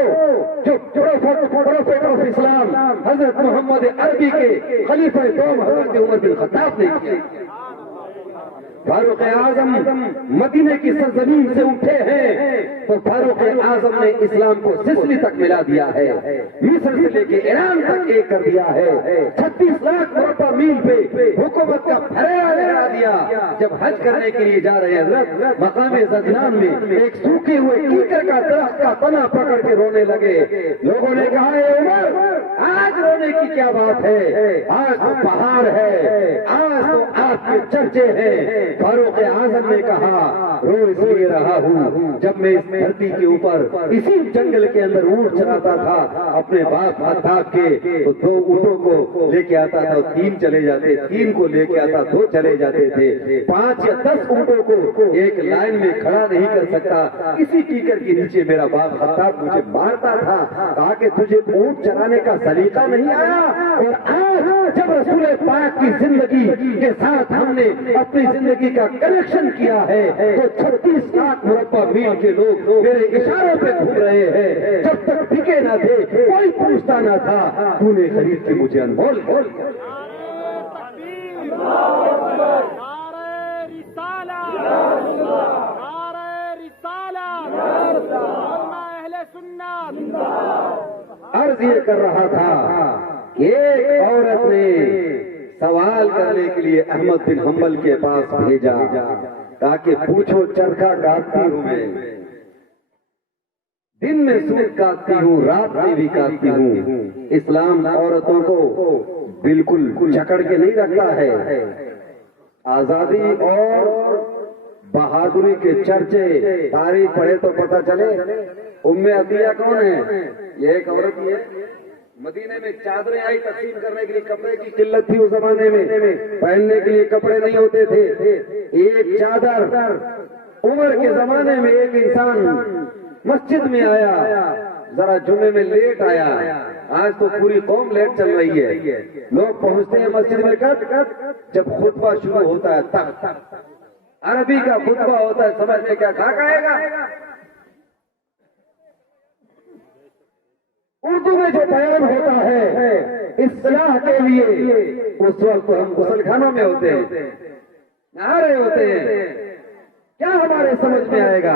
جو پروفیٹ آف اسلام حضرت محمد عربی کے خلیفہ دوم حضرت عمر بن الخطاب نے کیا۔ فاروق اعظم مدینے کی سرزمین سے اٹھے ہیں تو فاروق اعظم نے اسلام کو سسلی تک ملا دیا ہے، مصر سے لے کے ایران تک ایک کر دیا ہے، 36 لاکھ مربع میل پہ حکومت کا پھیلاؤ لگا دیا۔ جب حج کرنے کے لیے جا رہے ہیں حضرت مقام زجنان میں ایک سوکھے ہوئے کیکر کا درخت کا تنا پکڑ کے رونے لگے۔ لوگوں نے کہا اے عمر آج رونے کی کیا بات ہے، آج تو بہار ہے، آج تو آپ کے چرچے ہیں۔ فاروق اعظم نے کہا رو اس لیے رہا ہوں جب میں اس دھرتی کے اوپر اسی جنگل کے اندر اونٹ چلاتا تھا اپنے باپ خطاب کے تو 2 اونٹوں کو لے کے آتا تھا 3 چلے جاتے، 3 کو لے کے آتا 2 چلے جاتے تھے، 5 یا 10 اونٹوں کو ایک لائن میں کھڑا نہیں کر سکتا۔ اسی ٹیکر کے نیچے میرا باپ خطاب مجھے مارتا تھا، کہا کہ تجھے اونٹ چلانے کا سلیقہ نہیں آیا۔ اور آج جب رسول پاک کی زندگی کے ساتھ ہم نے اپنی زندگی کا کنیکشن کیا ہے تو 36 لاکھ مربع میل کے لوگ میرے اشاروں پہ گھوم رہے ہیں۔ جب تک ٹکے نہ تھے کوئی پوچھتا نہ تھا، تو نے خرید کے مجھے انمول کر دیا۔ عرض یہ کر رہا تھا کہ ایک عورت نے سوال کرنے کے لیے احمد بن حنبل کے پاس بھیجا تاکہ پوچھو چرخا کاٹتی ہوں میں، دن میں سوٹ کاٹتی ہوں رات میں بھی کاٹتی ہوں۔ اسلام عورتوں کو بالکل جکڑ کے نہیں رکھتا ہے، آزادی اور بہادری کے چرچے تاریخ پڑھے تو پتہ چلے۔ ام عطیہ کون ہے؟ یہ ایک عورت ہی ہے۔ مدینے میں چادریں آئی تقسیم کرنے کے لیے، کپڑے کی قلت تھی اس زمانے میں، پہننے کے لیے کپڑے نہیں ہوتے تھے۔ ایک چادر عمر کے زمانے میں ایک انسان مسجد میں آیا، ذرا جمعے میں لیٹ آیا، آج تو پوری قوم لیٹ چل رہی ہے۔ لوگ پہنچتے ہیں مسجد میں کب؟ جب خطبہ شروع ہوتا ہے تب۔ عربی کا خطبہ ہوتا ہے، سمجھنے کیا کھا کھائے گا؟ اردو میں جو بیان ہوتا ہے اصلاح کے لیے اس وقت ہم غسل خانوں میں ہوتے ہیں، نہا رہے ہوتے ہیں، کیا ہمارے سمجھ میں آئے گا؟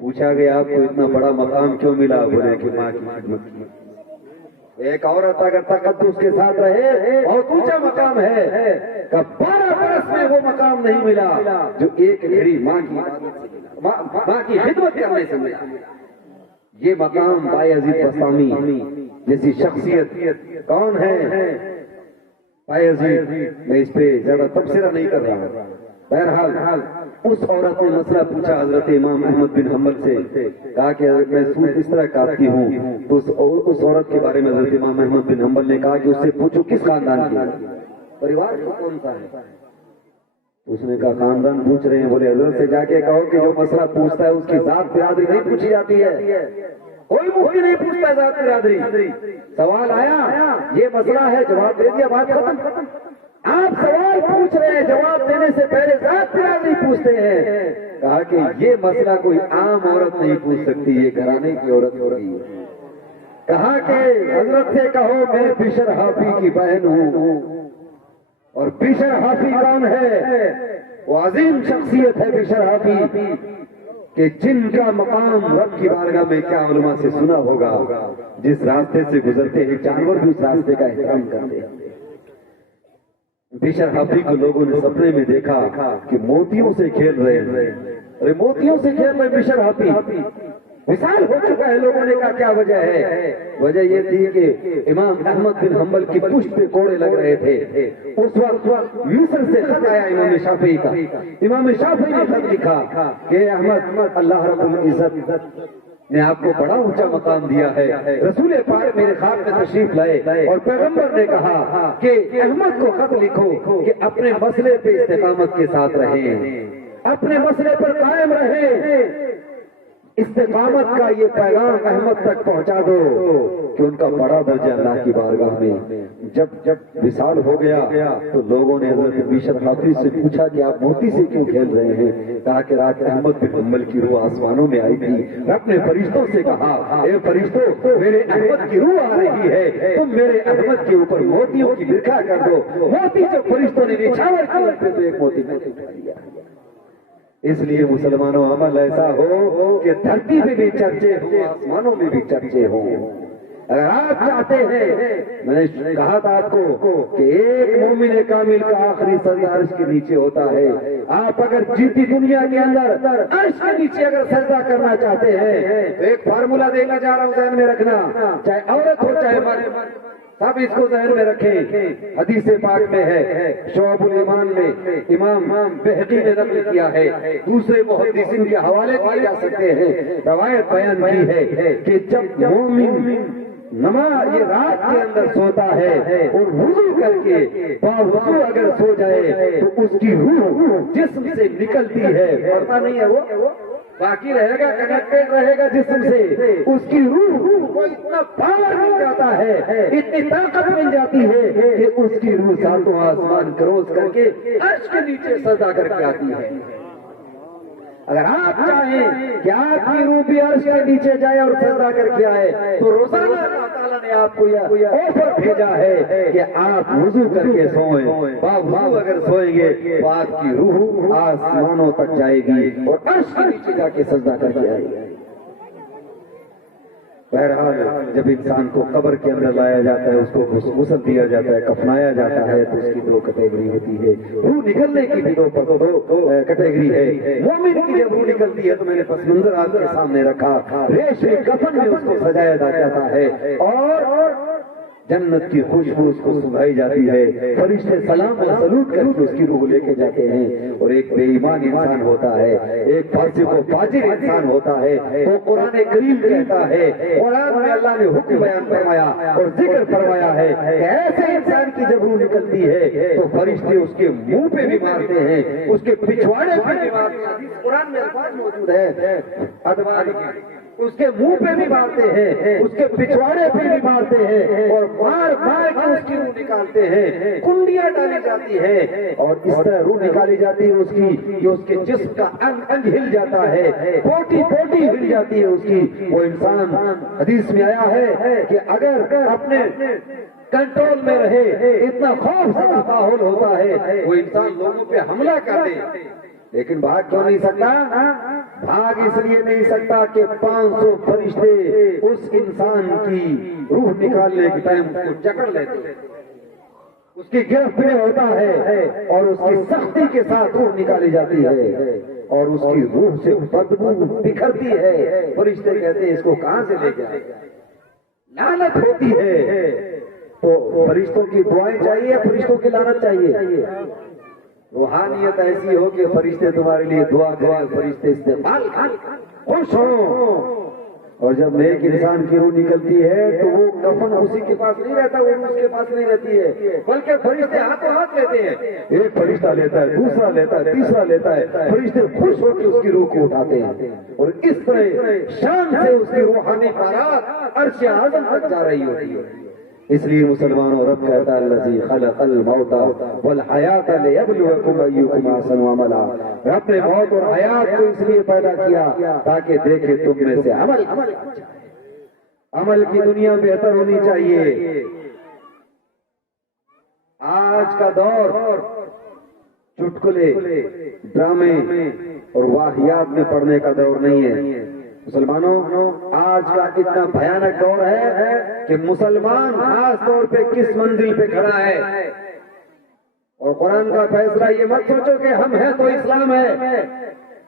پوچھا گیا آپ کو اتنا بڑا مقام کیوں ملا؟ بولے کہ ماں کی خدمت کی. ایک عورت اگر تقدس کے ساتھ رہے بہت اونچا مقام ہے. 12 برس میں وہ مقام نہیں ملا جو ایک گھڑی ماں کی خدمت کرنے سے ملا. یہ مقام بایزید بسطامی جیسی شخصیت کون ہے؟ بایزید. میں اس پہ زیادہ تبصرہ نہیں کر رہا. بہرحال اس عورت نے مسئلہ پوچھا حضرت امام احمد بن حنبل سے. کہا کہ میں سود اس طرح کاٹتی ہوں. تو اس عورت کے بارے میں حضرت امام احمد بن حنبل نے کہا کہ اس سے پوچھو کس خاندان کی ہے، پریوار کون سا ہے. اس نے کہا خاندان پوچھ رہے ہیں. بولے حضرت سے جا کے کہو کہ جو مسئلہ پوچھتا ہے اس کی ذات برادری نہیں پوچھی جاتی ہے. کوئی مفتی نہیں پوچھتا ذات برادری. سوال آیا، یہ مسئلہ ہے، جواب دے دیا، بات ختم. آپ سوال پوچھ رہے ہیں، جواب دینے سے پہلے ذات برادری پوچھتے ہیں. کہا کہ یہ مسئلہ کوئی عام عورت نہیں پوچھ سکتی، یہ گھرانے کی عورت ہو رہی ہے. کہا کہ حضرت سے کہو میں بشر حافی کی بہن ہوں. اور بشر حافی کون ہے؟ وہ عظیم شخصیت ہے بشر حافی کہ جن کا مقام رب کی بارگاہ میں کیا علماء سے سنا ہوگا. جس راستے سے گزرتے ہیں جانور بھی اس راستے کا احترام کرتے ہیں. بشر حافی کو لوگوں نے سپنے میں دیکھا کہ موتیوں سے کھیل رہے ہیں. ارے موتیوں سے کھیل رہے بشر حافی. مثال ہو چکا ہے. لوگوں نے کہا کیا وجہ ہے؟ وجہ یہ تھی کہ امام احمد بن حنبل کی پشت پہ کوڑے لگ رہے تھے. اس وقت مصر سے خط آیا امام شافعی کا. امام شافعی نے خط لکھا کہ احمد، اللہ رب العزت نے آپ کو بڑا اونچا مقام دیا ہے. رسول پاک میرے خواب میں تشریف لائے اور پیغمبر نے کہا کہ احمد کو خط لکھو کہ اپنے مسئلے پہ استقامت کے ساتھ رہیں، اپنے مسئلے پر قائم رہیں. استقامت کا یہ پیغام احمد تک پہنچا دو کہ ان کا بڑا درجہ اللہ کی بارگاہ میں. جب وصال ہو گیا تو لوگوں نے حضرت بشر حافی سے پوچھا کہ آپ موتی سے کیوں کھیل رہے ہیں؟ کہا کہ رات احمد بن حنبل کی روح آسمانوں میں آئی تھی. رب نے فرشتوں سے کہا اے فرشتوں، میرے احمد کی روح آ رہی ہے، تم میرے احمد کے اوپر موتیوں کی برکھا کر دو. موتی جب فرشتوں نے نچھاور کیا تو ایک موتی میں اٹھا لیا. اس لیے مسلمانوں عمل ایسا ہو کہ دھرتی میں بھی چرچے ہوں، آسمانوں میں بھی چرچے ہوں. اگر آپ چاہتے ہیں، میں نے کہا تھا آپ کو کہ ایک مومن کامل کا آخری سجدہ عرش کے نیچے ہوتا ہے. آپ اگر جیتی دنیا کے اندر عرش کے نیچے اگر سجدہ کرنا چاہتے ہیں تو ایک فارمولا دینا چاہ رہا ہوں، ذہن میں رکھنا، چاہے عورت ہو چاہے مرد، سب اس کو ذہن میں رکھیں. حدیث پاک میں ہے، شعب الایمان میں امام بہقی نے نقل کیا ہے، دوسرے محدثین کے حوالے دیے جا سکتے ہیں. روایت بیان کی ہے کہ جب مومن نماز یہ رات کے اندر سوتا ہے اور وضو کر کے باوضو اگر سو جائے تو اس کی روح جسم سے نکلتی ہے، مرتا نہیں ہے، وہ باقی رہے گا، کنیکٹڈ رہے گا جسم سے. اس کی روح کو اتنا پاور مل جاتا ہے، اتنی طاقت مل جاتی ہے کہ اس کی روح ساتوں آسمان کروس کر کے عرش کے نیچے سجدہ کر کے آتی ہے. اگر آپ چاہیں کہ آپ کی روح بھی عرش کے نیچے جائے اور سجدہ کر کے آئے تو روزانہ اللہ تعالیٰ نے آپ کو یہ آفر بھیجا ہے کہ آپ وضو کر کے سوئیں. باوضو اگر سوئیں گے تو آپ کی روح آسمانوں تک جائے گی اور عرش کے نیچے جا کے سجدہ کر کے آئے گی. بہرحال جب انسان کو قبر کے اندر لایا جاتا ہے، اس کو غسل دیا جاتا ہے، کفنایا جاتا ہے، تو اس کی 2 کیٹیگری ہوتی ہے. روح نکلنے کی بھی 2 کیٹیگری ہے. مومن کی جب روح نکلتی ہے تو میں نے پس منظر آپ کے سامنے رکھا، ریشمی کفن میں اس کو سجایا جاتا ہے اور جنت کی خوشبو اس کو سنائی جاتی ہے. فرشتے سلام اور سلوٹ کر کے اس کی روح لے کے جاتے ہیں. اور ایک بے ایمان انسان ہوتا ہے، ایک فاسق و فاجر انسان ہوتا ہے، تو قرآن کریم کہتا ہے، قرآن میں اللہ نے حکم بیان فرمایا اور ذکر فرمایا ہے کہ ایسے انسان کی جب روح نکلتی ہے تو فرشتے اس کے منہ پہ بھی مارتے ہیں، اس کے پچھواڑے پہ بھی مارتے ہیں. قرآن میں الفاظ موجود ہے، اس کے منہ پہ بھی مارتے ہیں، اس کے پچھواڑے پہ بھی مارتے ہیں اور مار مار کے اس کی روح نکالتے ہیں. کنڈیاں ڈالی جاتی ہے اور اس طرح روح نکالی جاتی ہے اس کی کہ اس کے جسم کا انگ ہل جاتا ہے، بوٹی ہل جاتی ہے اس کی. وہ انسان حدیث میں آیا ہے کہ اگر اپنے کنٹرول میں رہے، اتنا خوف زدہ ماحول ہوتا ہے، وہ انسان لوگوں پہ حملہ کر دے، لیکن بھاگ کیوں نہیں سکتا؟ بھاگ اس لیے نہیں سکتا کہ 500 فرشتے اس انسان کی روح نکالنے کے ٹائم اس کو جکڑ لیتے ہیں، اس کی گرفت میں ہوتا ہے اور اس کی سختی کے ساتھ روح نکالی جاتی ہے اور اس کی روح سے بدبو بکھرتی ہے۔ فرشتے کہتے ہیں اس کو کہاں سے لے جائے، لعنت ہوتی ہے۔ تو فرشتوں کی دعائیں چاہیے، فرشتوں کی لعنت چاہیے؟ روحانیت ایسی ہو کہ فرشتے تمہارے لیے دعا کریں، فرشتے استقبال کریں، خوش ہوں۔ اور جب نیک انسان کی روح نکلتی ہے تو وہ کفن اسی کے پاس نہیں رہتا، وہ اس کے پاس نہیں رہتی ہے، بلکہ فرشتے ہاتھوں ہاتھ لیتے ہیں۔ ایک فرشتہ لیتا ہے، دوسرا لیتا ہے، تیسرا لیتا ہے، فرشتے خوش ہو کے اس کی روح کو اٹھاتے ہیں اور اس طرح شان سے اس کی روحانی بارات عرش اعظم تک جا رہی ہوتی ہے۔ اس لیے مسلمانوں رب کہتا ہے الذی خلق الموت والحیات لیبلوکم ایکم احسن عملا۔ رب نے موت اور حیات کو اس لیے پیدا کیا تاکہ دیکھے تم میں سے عمل کی دنیا بہتر ہونی چاہیے۔ آج کا دور چٹکلے، ڈرامے اور واہیات میں پڑھنے کا دور نہیں ہے۔ مسلمانوں، آج کا اتنا بھیانک دور ہے کہ مسلمان خاص طور پہ کس منزل پہ کھڑا ہے، اور قرآن کا فیصلہ یہ مت سوچو کہ ہم ہیں تو اسلام ہے،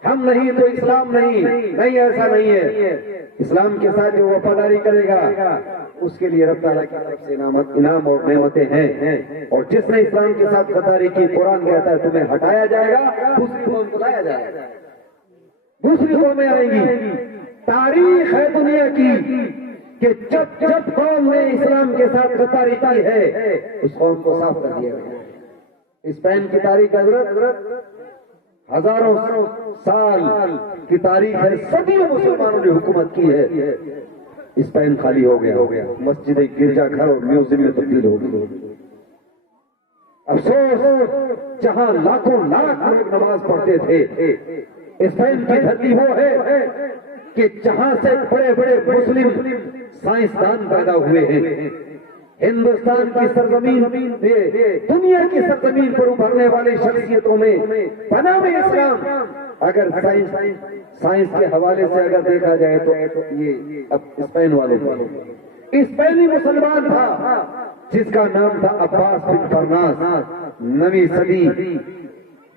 ہم نہیں تو اسلام نہیں، ایسا نہیں ہے۔ اسلام کے ساتھ جو وفاداری کرے گا اس کے لیے رب تعالیٰ کی طرف سے انعام اور نعمتیں ہیں، اور جس نے اسلام کے ساتھ غداری کی قرآن کہتا ہے تمہیں ہٹایا جائے گا، دوسری قوم کو لایا جائے گا، دوسری قومیں آئیں گی۔ تاریخ ہے دنیا کی کہ جب جب قوم نے اسلام کے ساتھ غداری کی ہے اس قوم کو صاف کر دیا گیا۔ اسپین کی تاریخ حضرت ہزاروں سال کی تاریخ ہے، صدیوں مسلمانوں نے حکومت کی ہے، اسپین خالی ہو گیا، مسجد گرجا گھر اور میوزیم میں تبدیل ہو گئی۔ افسوس جہاں لاکھوں لاکھ لوگ نماز پڑھتے تھے، اسپین کی دھرتی وہ ہے کہ جہاں سے بڑے بڑے مسلم سائنسدان پیدا ہوئے ہیں۔ ہندوستان کی سرزمین پہ، دنیا کی سرزمین پر ابھرنے والی شخصیتوں میں بنام اسلام اگر سائنس کے حوالے سے اگر دیکھا جائے تو یہ اسپین والے تھے۔ اسپینی مسلمان تھا جس کا نام تھا عباس بن فرناس، 9ویں صدی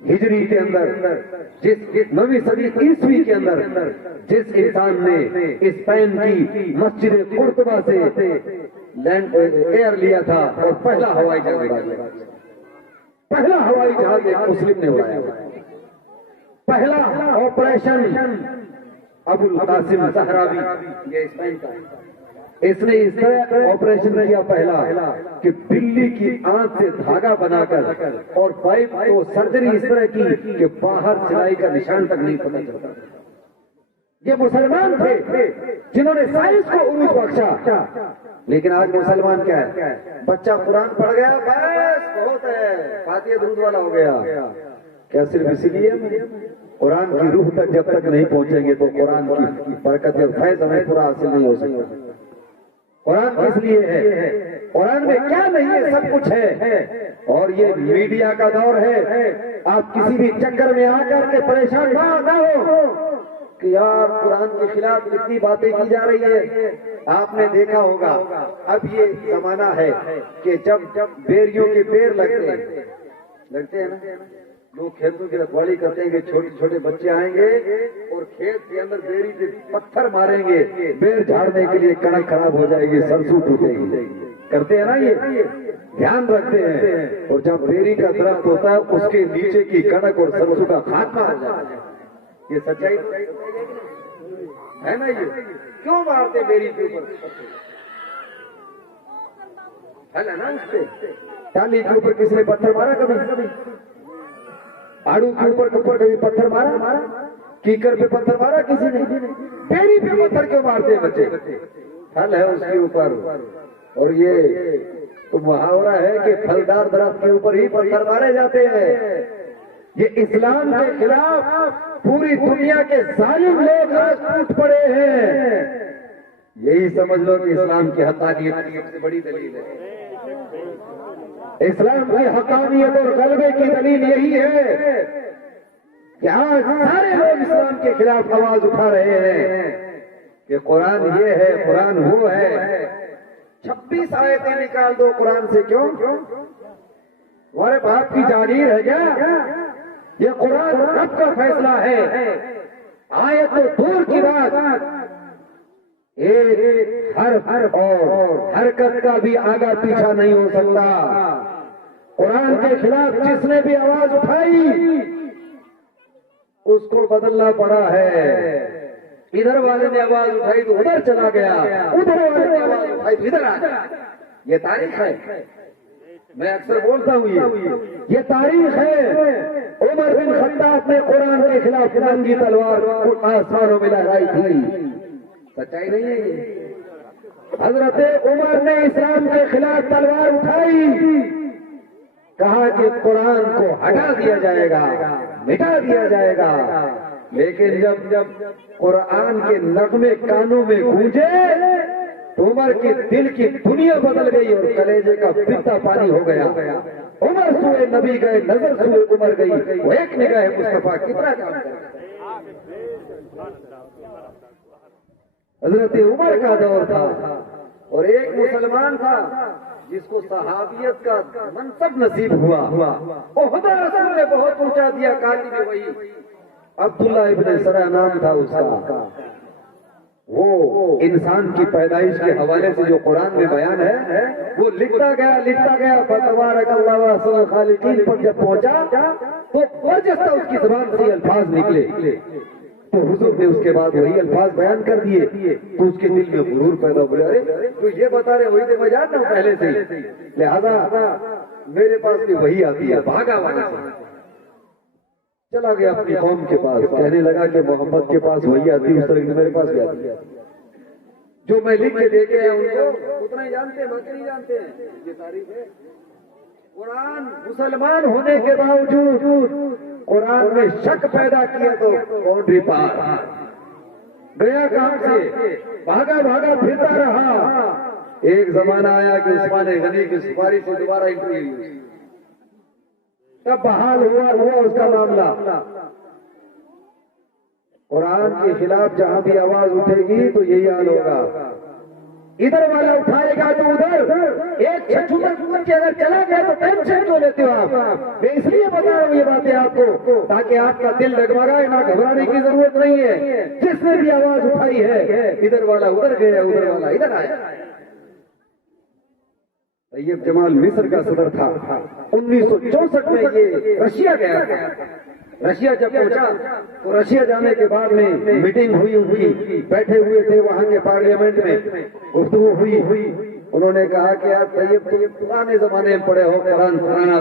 ہجری کے اندر، جس 9ویں صدی عیسوی کے اندر جس انسان نے اسپین کی مسجد قرطبہ سے ایئر لیا تھا اور پہلا ہوائی جہاز ایک مسلم نے اڑایا، پہلا آپریشن ابو القاسم زہراوی، یہ اسپین کا، اس نے اس طرح آپریشن کیا پہلا کہ بلی کی آنکھ سے دھاگا بنا کر اور پائپ کو سرجری اس طرح کی کہ باہر سلائی کا نشان تک نہیں پتہ چلتا۔ یہ مسلمان تھے جنہوں نے سائنس کو عروج بخشا، لیکن آج مسلمان کیا ہے؟ بچہ قرآن پڑھ گیا بس بہت ہے، فاتحہ درود والا ہو گیا۔ کیا صرف اسی لیے قرآن کی روح تک جب تک نہیں پہنچیں گے تو قرآن کی برکت اور فیض ہمیں پورا حاصل نہیں ہو سکتا۔ قرآن کس لیے ہے؟ قرآن میں کیا نہیں ہے؟ سب کچھ ہے۔ اور یہ میڈیا کا دور ہے، آپ کسی بھی چکر میں آ کر کے پریشان نہ ہو کہ یار قرآن کے خلاف کتنی باتیں کی جا رہی ہے۔ آپ نے دیکھا ہوگا اب یہ زمانہ ہے کہ جب بیریوں کے پیر لگتے ہیں نا، لوگ کھیتوں کی رکھوالی کرتے ہیں کہ چھوٹے چھوٹے بچے آئیں گے اور کھیت کے اندر بیری پہ پتھر ماریں گے، بیر جھاڑنے کے لیے کڑک خراب ہو جائے گی، سرسوں ٹوٹے گی، کرتے ہیں نا، یہ دھیان رکھتے ہیں۔ اور جب بیری کا درخت ہوتا ہے اس کے نیچے کی کڑک اور سرسوں کا خاتمہ ہو جاتا ہے۔ یہ سچائی ہے نا؟ یہ کیوں مارتے بیری کے اوپر؟ ہے نا اس پہ ٹالی کے اوپر کسی نے پتھر مارا کبھی؟ آڑو کے اوپر کبھی پتھر مارا؟ کیکر پہ پتھر مارا کسی نے؟ بیری پہ پتھر کیوں مارتے ہیں بچے؟ پھل ہے اس کے اوپر، اور یہ تو محاورہ ہے کہ پھلدار درخت کے اوپر ہی پتھر مارے جاتے ہیں۔ یہ اسلام کے خلاف پوری دنیا کے ظالم لوگ آج ٹوٹ پڑے ہیں۔ یہی سمجھ لو کہ اسلام کی حقانیت کی سب سے بڑی دلیل ہے۔ اسلام کی حقانیت اور غلبے کی دلیل یہی ہے کہ آج سارے لوگ اسلام کے خلاف آواز اٹھا رہے ہیں کہ قرآن یہ ہے، قرآن وہ ہے. 26 آیتیں نکال دو قرآن سے. کیوں؟ ہمارے باپ کی جاگیر ہے کیا؟ یہ قرآن رب کا فیصلہ ہے. آیت تو دور کی بات، ایک حرف اور حرکت کا بھی آگا پیچھا نہیں ہو سکتا. قرآن کے خلاف جس نے بھی آواز اٹھائی اس کو بدلنا پڑا ہے. ادھر والے نے آواز اٹھائی تو ادھر چلا گیا، ادھر والے نے آواز اٹھائی تو ادھر آ گیا. یہ تاریخ ہے. میں اکثر بولتا ہوں یہ تاریخ ہے. عمر بن خطاب نے قرآن کے خلاف ننگی تلوار آسمانوں میں لہرائی تھی. سچائی نہیں ہے یہ؟ حضرت عمر نے اسلام کے خلاف تلوار اٹھائی، کہا کہ قرآن کو ہٹا دیا جائے گا، مٹا دیا جائے گا. لیکن جب قرآن کے نغمے کانوں میں گونجے تو عمر کے دل کی دنیا بدل گئی اور کلیجے کا پتا پانی ہو گیا. عمر سوئے نبی گئے، نظر سوئے عمر گئی، وہ ایک نگاہ مصطفیٰ کتنا کام کرتا. حضرت عمر کا دور تھا اور ایک مسلمان تھا جس کو صحابیت کا منصب نصیب ہوا. احد رسول نے بہت اونچا دیا. کاتب وہی عبداللہ ابن سرا نام تھا اس کا. وہ انسان کی پیدائش کے حوالے سے جو قرآن میں بیان ہے وہ لکھتا گیا فتبارک اللہ احسن الخالقین پر جب پہنچا تو برجستہ اس کی زبان سے الفاظ نکلے تو حضور نے اس کے بعد وہی الفاظ بیان کر دیے تو اس کے دل میں غرور پیدا ہوا. ارے تو یہ بتا رہے وہی تو میں جانتا ہوں پہلے سے ہی، لہذا میرے پاس بھی وہی آتی ہے. بھاگا وہاں سے چلا گیا اپنی قوم کے پاس، کہنے لگا کہ محمد کے پاس وہی آتی، اس طرح کی میرے پاس بھی آتی ہے. جو میں لکھ کے دے کے ان کو اتنا ہی جانتے ہیں، باقی نہیں جانتے ہیں. یہ تاریخ ہے. قرآن مسلمان ہونے کے باوجود قرآن میں شک پیدا کیا تو باؤنڈری پار گیا کام سے، بھاگا پھرتا رہا. ایک زمانہ آیا کہ عثمان غنی کی سفارش سے دوبارہ انٹرویو، تب بحال ہوا اس کا معاملہ. قرآن کے خلاف جہاں بھی آواز اٹھے گی تو یہی حال ہوگا. ادھر والا اٹھائے گا تو ادھر. ایک چھوٹا کے اگر چلا گیا تو ٹینشن کیوں لیتے ہو آپ؟ میں اس لیے بتا رہا ہوں یہ باتیں آپ کو تاکہ آپ کا دل ڈگمگائے نہ. گھبرانے کی ضرورت نہیں ہے. جس نے بھی آواز اٹھائی ہے ادھر والا ادھر گیا، ادھر والا ادھر آیا. طیب جمال مصر کا صدر تھا. 1964 میں یہ رشیا گیا تھا. رشیا جب پہنچا تو رشیا جانے کے بعد میں میٹنگ ہوئی ان کی. بیٹھے ہوئے تھے وہاں کے پارلیمنٹ میں، گفتگو ہوئی. انہوں نے کہا کہ آپ طیب پرانے زمانے میں پڑے ہو، قرآن پرانا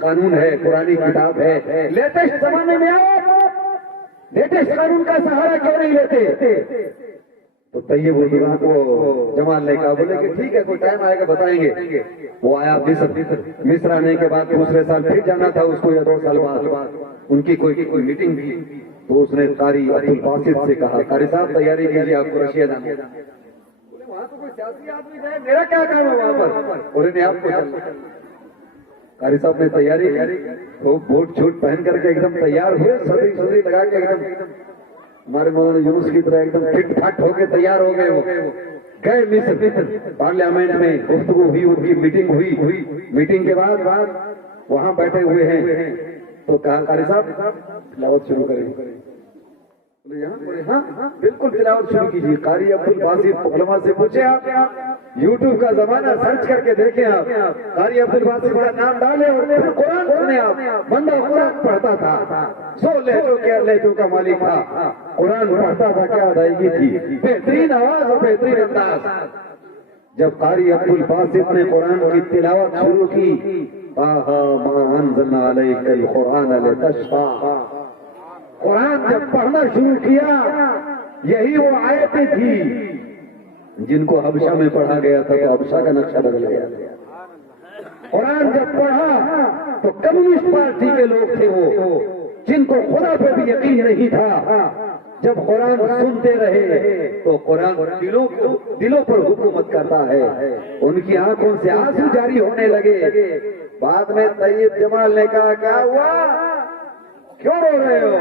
قانون ہے، پرانی کتاب ہے. لیٹسٹ زمانے میں آپ لیٹسٹ قانون کا سہارا کیوں نہیں لیتے؟ تو طیب الرحمان کو جمال نے کہا، بولے کہ ٹھیک ہے کوئی ٹائم آئے گا بتائیں گے. وہ آیا مصر آنے کے بعد دوسرے سال پھر جانا تھا اس کو یا 2 سال بعد ان کی کوئی میٹنگ تھی. تو اس نے قاری عبدالباسط سے کہا قاری صاحب تیاری کیجیے آپ کو رشیا جانا. بولے وہاں تو کوئی سیاسی آدمی جائے، میرا کیا کام ہے وہاں پر؟ بولے نہیں آپ کو چلنا. قاری صاحب نے تیاری کی، وہ بوٹ چھوٹ پہن کر کے ایک دم تیار ہوئے، صدری لگا کے ایک دم ہمارے مولانا یونس کی طرح ایک دم فٹ فٹ ہو کے تیار ہو گئے. وہ گئے مصر. پارلیمنٹ میں گفتگو ہوئی، ان کی میٹنگ ہوئی. میٹنگ کے بعد وہاں بیٹھے ہوئے ہیں تو کہا قاری صاحب تلاوت شروع کریں. بولے ہاں بالکل تلاوت شروع کیجیے. قاری عبدالباسط علماء سے پوچھے، آپ یوٹیوب کا زمانہ سرچ کر کے دیکھیں، آپ قاری عبدالباسط کا نام ڈالیں اور پھر قرآن سنیں. آپ بندہ قرآن پڑھتا تھا، 100 لہجوں کے لہجوں کا مالک تھا. قرآن پڑھتا تھا، کیا ادائیگی تھی، بہترین آواز اور بہترین انداز. جب قاری عبدالباسط نے قرآن کی تلاوت شروع کی، ما انزلنا علیک القرآن لتشقى، قرآن جب پڑھنا شروع کیا یہی وہ آیتیں تھی جن کو حبشہ میں پڑھا گیا تھا تو حبشہ کا نقشہ بدل گیا. قرآن جب پڑھا تو کمیونسٹ پارٹی کے لوگ تھے وہ جن کو خدا پہ بھی یقین نہیں تھا. جب قرآن سنتے رہے تو قرآن دلوں پر حکومت کرتا ہے. ان کی آنکھوں سے آنسو جاری ہونے لگے. بعد میں طیب جمال نے کہا کیا ہوا کیوں رو رہے ہو؟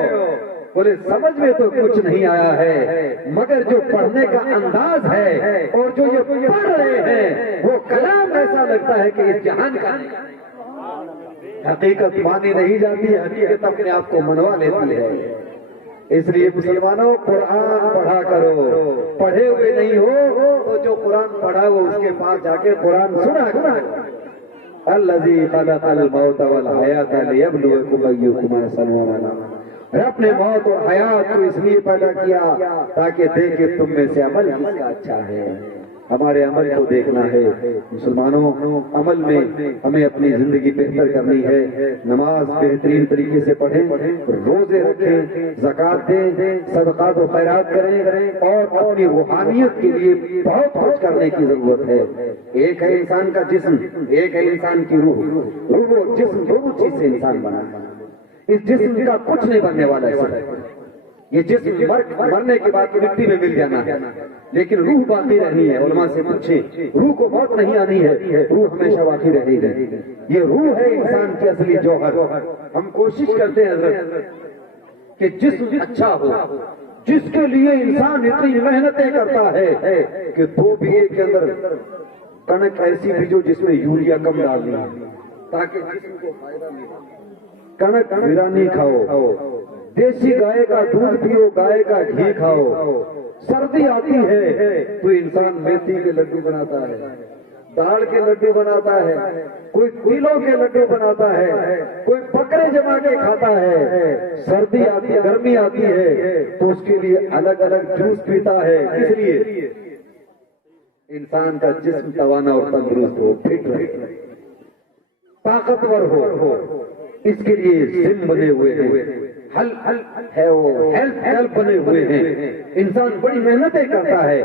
بولے سمجھ میں تو کچھ نہیں آیا ہے، مگر جو پڑھنے کا انداز ہے اور جو یہ پڑھ رہے ہیں وہ کلام ایسا لگتا ہے کہ اس جہان کا حقیقت مانی نہیں جاتی، حقیقت اپنے آپ کو منوا لیتی ہے۔ اس لیے مسلمانوں قرآن پڑھا کرو، پڑھے ہوئے نہیں ہو تو جو قرآن پڑھا وہ اس کے پاس جا کے قرآن سنا کرو۔ الذی خلق الموت والحیات لیبلوکم ایکم احسن عملا۔ رب نے موت اور حیات کو اس لیے پیدا کیا تاکہ دیکھے تم میں سے عمل کس کا اچھا ہے۔ ہمارے عمل کو دیکھنا ہے۔ مسلمانوں عمل میں ہمیں اپنی زندگی بہتر کرنی ہے۔ نماز بہترین طریقے سے پڑھیں، روزے رکھیں، زکوٰۃ دیں، صدقات و خیرات کریں اور اپنی روحانیت کے لیے بہت کچھ کرنے کی ضرورت ہے۔ ایک ہے انسان کا جسم، ایک ہے انسان کی روح۔ روح اور جسم دونوں چیز سے انسان بنا ہے۔ اس جسم کا کچھ نہیں بننے والا ہے، یہ جسم مرنے کے بعد مٹی میں مل جانا ہے، لیکن روح باقی رہنی ہے۔ علماء سے پوچھیں، روح کو موت نہیں آنی ہے، روح ہمیشہ باقی رہے گی۔ یہ روح ہے انسان کی اصلی جوہر۔ ہم کوشش کرتے ہیں حضرت کہ جسم اچھا ہو، جس کے لیے انسان اتنی محنتیں کرتا ہے کہ 2 بیگھے کے اندر کنک ایسی بیجو جس میں یوریا کم ڈالنی ہے تاکہ جسم کو فائدہ ملے۔ کنک ویرانی کھاؤ، دیسی گائے کا دودھ پیو، گائے کا گھی کھاؤ۔ سردی آتی ہے تو انسان میتھی کے لڈو بناتا ہے، دال کے لڈو بناتا ہے، کوئی تیلوں کے لڈو بناتا ہے، کوئی بکرے جما کے کھاتا ہے۔ سردی آتی ہے، گرمی آتی ہے تو اس کے لیے الگ الگ جوس پیتا ہے۔ کس لیے؟ انسان کا جسم توانا اور تندرست ہو، فٹ رہے، طاقتور ہو۔ اس کے لیے جم بنے ہوئے ہیں، ہیلتھ بنے ہوئے ہیں۔ انسان بڑی محنتیں کرتا ہے۔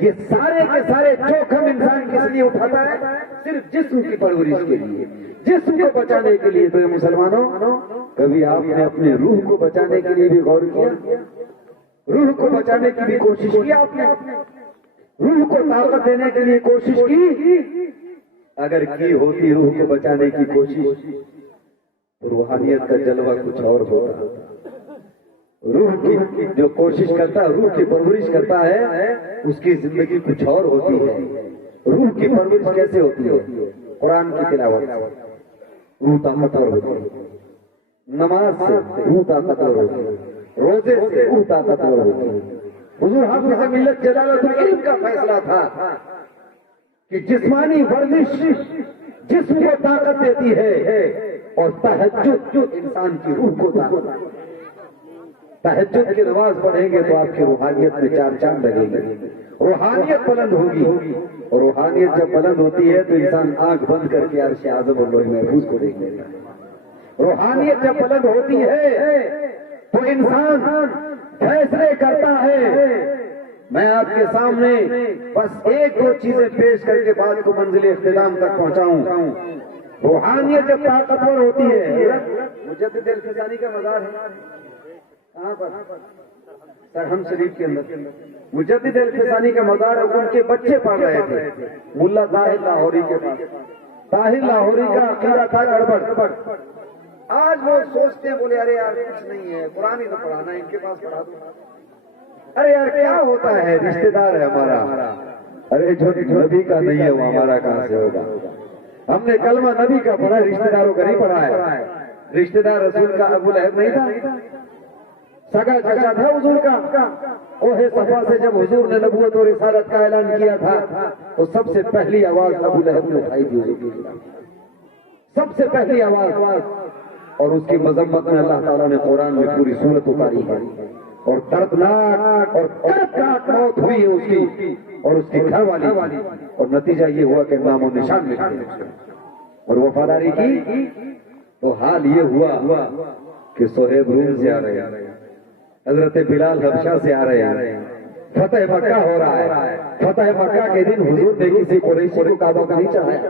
یہ سارے کے سارے جوخم انسان کس لیے اٹھاتا ہے؟ صرف جسم کی پرورش کے لیے، جسم کو بچانے کے لیے۔ تو مسلمانوں، کبھی آپ نے اپنے روح کو بچانے کے لیے بھی غور کیا؟ روح کو بچانے کی بھی کوشش کی آپ نے؟ روح کو طاقت دینے کے لیے کوشش کی؟ اگر کی ہوتی روح کو بچانے کی کوشش، روحانیت کا جلوہ کچھ اور ہوتا۔ روح کی جو کوشش کرتا ہے، روح کی پرورش کرتا ہے، اس کی زندگی کچھ اور ہوتی ہے۔ روح کی پرورش کیسے ہوتی ہے؟ قرآن کی تلاوت سے روح طاقتور ہوتی ہے، نماز سے روح طاقتور ہوتی ہے، روزے سے روح طاقتور ہوتی ہے۔ حضور حافظ ملت جلالت العلم کا فیصلہ تھا کہ جسمانی ورزش جسم کو طاقت دیتی ہے اور تہجد انسان کی روح کو طاقت۔ تہجد کی نماز پڑھیں گے تو آپ کی روحانیت میں 4 چاند لگیں گے، روحانیت بلند ہوگی، اور روحانیت جب بلند ہوتی ہے تو انسان آنکھ بند کر کے عرش اعظم اور لوح محفوظ کو دیکھ لیتا ہے۔ روحانیت جب بلند ہوتی ہے تو انسان فیصلے کرتا ہے۔ میں آپ کے سامنے بس 1-2 چیزیں پیش کر کے بات کو منزل اختتام تک پہنچاؤں۔ روحانیت جب طاقتور ہوتی ہے، مجدد الفسانی کا مزار ہے کہاں پر؟ سرہم شریف کے اندر مجدد الفسانی کا مزار ہے۔ ان کے بچے پڑھ رہے تھے ملا طاہر لاہوری کے پاس۔ طاہر لاہوری کا عقیدہ تھا گڑبڑ۔ آج وہ سوچتے ہیں، بولے ارے یار کچھ نہیں ہے، قرآن ہی تو پڑھانا ہے، ان کے پاس پڑھا دو۔ ارے یار کیا ہوتا ہے، رشتہ دار ہے ہمارا۔ ارے جو نبی کا نہیں ہے وہ ہمارا کہاں سے ہوگا؟ ہم نے کلمہ نبی کا پڑھا، رشتہ داروں کا نہیں پڑھا ہے۔ رشتہ دار رسول کا ابو لہب نہیں تھا، سگا چچا تھا حضور کا۔ اوہ صفا سے جب حضور نے نبوت اور رسالت کا اعلان کیا تھا تو سب سے پہلی آواز ابو لہب نے اٹھائی تھی، سب سے پہلی آواز۔ اور اس کی مذمت میں اللہ تعالیٰ نے قرآن میں پوری سورت اتاری ہے، اور دردناک اور دردناک موت ہوئی ہے اس کی اور اس کی گھر والی، اور نتیجہ یہ ہوا کہ نام و نشان مٹ گئے۔ اور وفاداری کی تو حال یہ ہوا کہ صہیب روم سے آ رہے ہیں، حضرت بلال حبشہ سے آ رہے ہیں، فتح مکہ ہو رہا ہے۔ فتح مکہ کے دن حضور نے کسی قریشی کو کعبہ پہ نہیں چڑھایا۔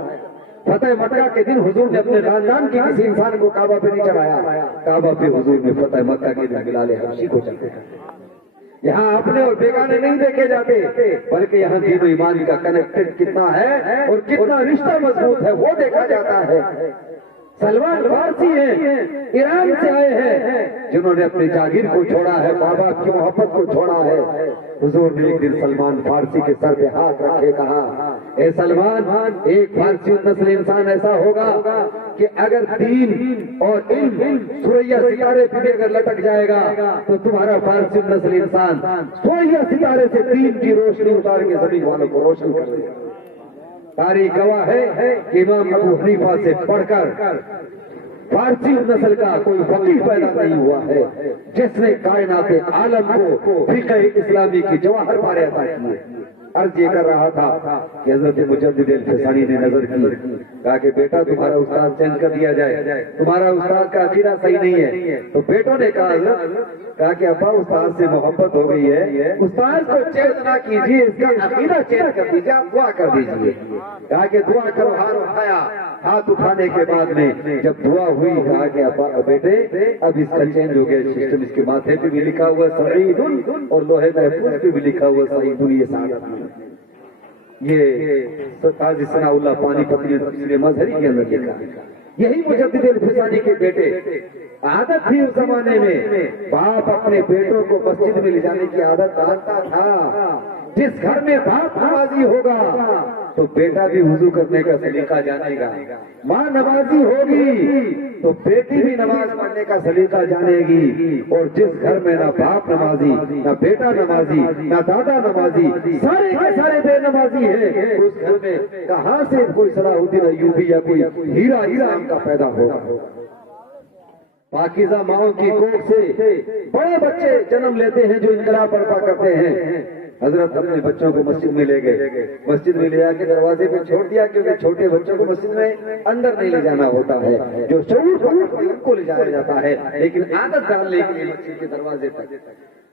فتح مکہ کے دن حضور نے اپنے خاندان کے کسی انسان کو کعبہ پہ نہیں چڑھایا۔ کعبہ پہ حضور نے فتح مکہ کے دن بلال حبشی کو چڑھایا۔ یہاں اپنے اور بیگانے نہیں دیکھے جاتے، بلکہ یہاں دین و ایمان کا کنیکٹڈ کتنا ہے اور کتنا رشتہ مضبوط ہے وہ دیکھا جاتا ہے۔ سلمان فارسی ہیں، ایران سے آئے ہیں، جنہوں نے اپنی جاگیر کو چھوڑا ہے، ماں باپ کی محبت کو چھوڑا ہے۔ حضور نے ایک دن سلمان فارسی کے سر پہ ہاتھ رکھے کہا، اے سلمان، ایک فارسی نسل انسان ایسا ہوگا کہ اگر دین اور علم سوریا ستارے پہ اگر لٹک جائے گا تو تمہارا فارسی نسل انسان سوریا ستارے سے دین کی روشنی اتار کے زمین والوں کو روشن کر دے گا۔ تاریخ گواہ ہے کہ امام ابو حنیفہ سے پڑھ کر فارسی نسل کا کوئی فقیہ پیدا نہیں ہوا ہے جس نے کائنات عالم کو فقہ اسلامی کی جواہر پارے عطا کیے۔ عرض یہ کر رہا تھا کہ حضرت مجدد الفسانی نے نظر کی، کہا کہ بیٹا تمہارا استاد چینج کر دیا جائے، تمہارا استاد کا عقیدہ صحیح نہیں ہے۔ تو بیٹوں نے کہا کہ ابا استاد سے محبت ہو گئی ہے، استاد کو چینج نہ کیجیے، اس کا عقیدہ چینج کر دیجیے، آپ دعا کر دیجیے۔ کہا کہ دعا کرو، ہاتھ اٹھایا، ہاتھ اٹھانے کے بعد میں جب دعا ہوئی کہا کہ ابا بیٹے اب اس کا چینج ہو گیا سسٹم، اس کے ماتھے پہ بھی لکھا ہوا سعید اور لوہے محفوظ پہ بھی لکھا ہوا سعید، یہ سعادت نہیں۔ یہ قاضی ثناء اللہ پانی پتی نے تفسیر مظہری کے اندر لکھا۔ یہی مجدد الفسانی کے بیٹے، عادت تھی اس زمانے میں باپ اپنے بیٹوں کو مسجد میں لے جانے کی عادت ڈالتا تھا۔ جس گھر میں باپ نمازی ہوگا تو بیٹا بھی وضو کرنے کا سلیقہ جانے گا، ماں نمازی ہوگی تو بیٹی بھی نماز پڑھنے کا سلیقہ جانے گی۔ اور جس گھر میں نہ باپ نمازی، نہ بیٹا نمازی، نہ دادا نمازی، سارے کے سارے بے نمازی ہیں، اس گھر میں کہاں سے کوئی صلاح الدین ایوبی یا کوئی ہیرا اسلام کا پیدا ہوگا؟ پاکیزہ ماؤں کی کوکھ سے بڑے بچے جنم لیتے ہیں جو انقلاب برپا کرتے ہیں۔ حضرت اپنے بچوں کو مسجد میں لے گئے، مسجد میں لے آ کے دروازے پہ چھوڑ دیا، کیونکہ چھوٹے بچوں کو مسجد میں اندر نہیں لے جانا ہوتا ہے، جو شعور پکڑتے ہیں ان کو لے جایا جاتا ہے، لیکن عادت ڈالنے کے لیے مسجد کے دروازے تک۔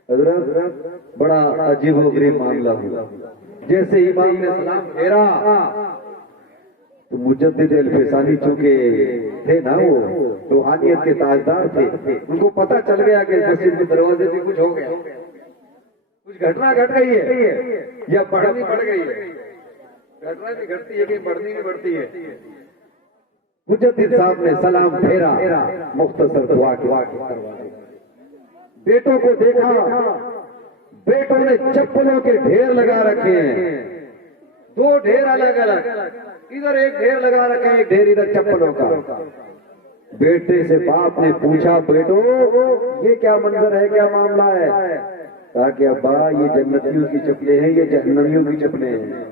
حضرت بڑا عجیب و غریب معاملہ ہوا، جیسے امام نے سلام پھیرا تو مجدد الفسانی چونکہ تھے نا، وہ روحانیت کے تاجدار تھے، ان کو پتہ چل گیا کہ مسجد کے دروازے پہ کچھ ہو گیا، کچھ گھٹنا گھٹ گئی ہے یا بڑھنی بڑھ گئی ہے۔ گھٹنا بھی گھٹتی ہے کہ بڑھنی بھی بڑھتی ہے۔ مجدد صاحب نے سلام پھیرا، مختصر دعا کی، بیٹوں کو دیکھا، بیٹوں نے چپلوں کے ڈھیر لگا رکھے ہیں، دو ڈھیر الگ الگ، ادھر ایک ڈھیر لگا رکھے ہیں، ایک ڈھیر ادھر چپلوں کا۔ بیٹے سے باپ نے پوچھا، بیٹو یہ کیا منظر ہے، کیا معاملہ ہے؟ کہا کہ ابا یہ جنتیوں کی چپلیں ہیں، یہ جہنمیوں کی چپلیں ہیں۔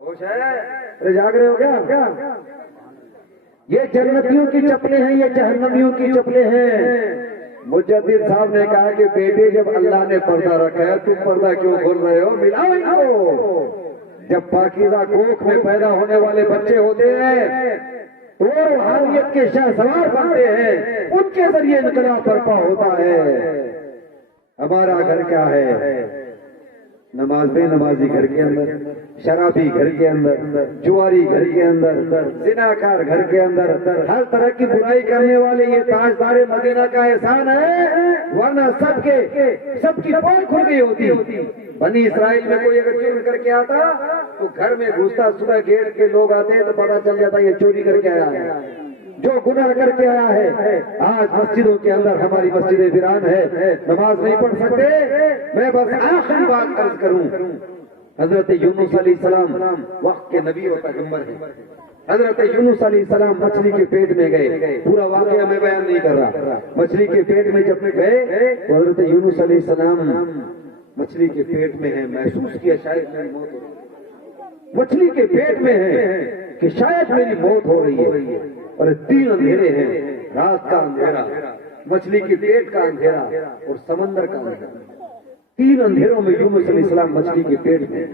ہوش ہے؟ ارے جاگ رہے ہو کیا؟ یہ جنتیوں کی چپلیں ہیں، یہ جہنمیوں کی چپلیں ہیں۔ مجدد صاحب نے کہا کہ بیٹے جب اللہ نے پردہ رکھا ہے تم پردہ کیوں کھول رہے ہو؟ ملاؤ ان کو۔ جب پاکیزہ کوکھ میں پیدا ہونے والے بچے ہوتے ہیں تو وہ روحانیت کے شاہ سوار بنتے ہیں، ان کے ذریعے انقلاب برپا ہوتا ہے۔ ہمارا گھر کیا ہے؟ نماز بے نمازی گھر کے اندر، شرابی گھر کے اندر، جواری گھر کے اندر، زناکار گھر کے اندر، ہر طرح کی برائی کرنے والے یہ تاجدار مدینہ کا احسان ہے، ورنہ سب کی پول کھل گئی ہوتی۔ بنی اسرائیل میں کوئی اگر چور کر کے آتا تو گھر میں گھستا، صبح گیٹ کے لوگ آتے ہیں تو پتا چل جاتا یہ چوری کر کے آیا ہے، جو گناہ کر کے آیا ہے۔ آج مسجدوں کے اندر ہماری مسجد ویران ہے، نماز نہیں پڑھ سکتے۔ میں بس آخری بات عرض کروں، حضرت یونس علیہ السلام وقت کے نبی و پیغمبر ہیں۔ حضرت یونس علیہ السلام مچھلی کے پیٹ میں گئے، پورا واقعہ میں بیان نہیں کر رہا۔ مچھلی کے پیٹ میں جب گئے تو حضرت یونس علیہ السلام مچھلی کے پیٹ میں ہیں، محسوس کیا شاید میری موت ہو رہی ہے، مچھلی کے پیٹ میں ہے کہ شاید میری موت ہو رہی ہے۔ اور 3 اندھیرے ہیں، رات کا اندھیرا، مچھلی کے پیٹ کا اندھیرا اور سمندر کا اندھیرا۔ 3 اندھیروں میں یونس علیہ السلام مچھلی کے پیٹ میں۔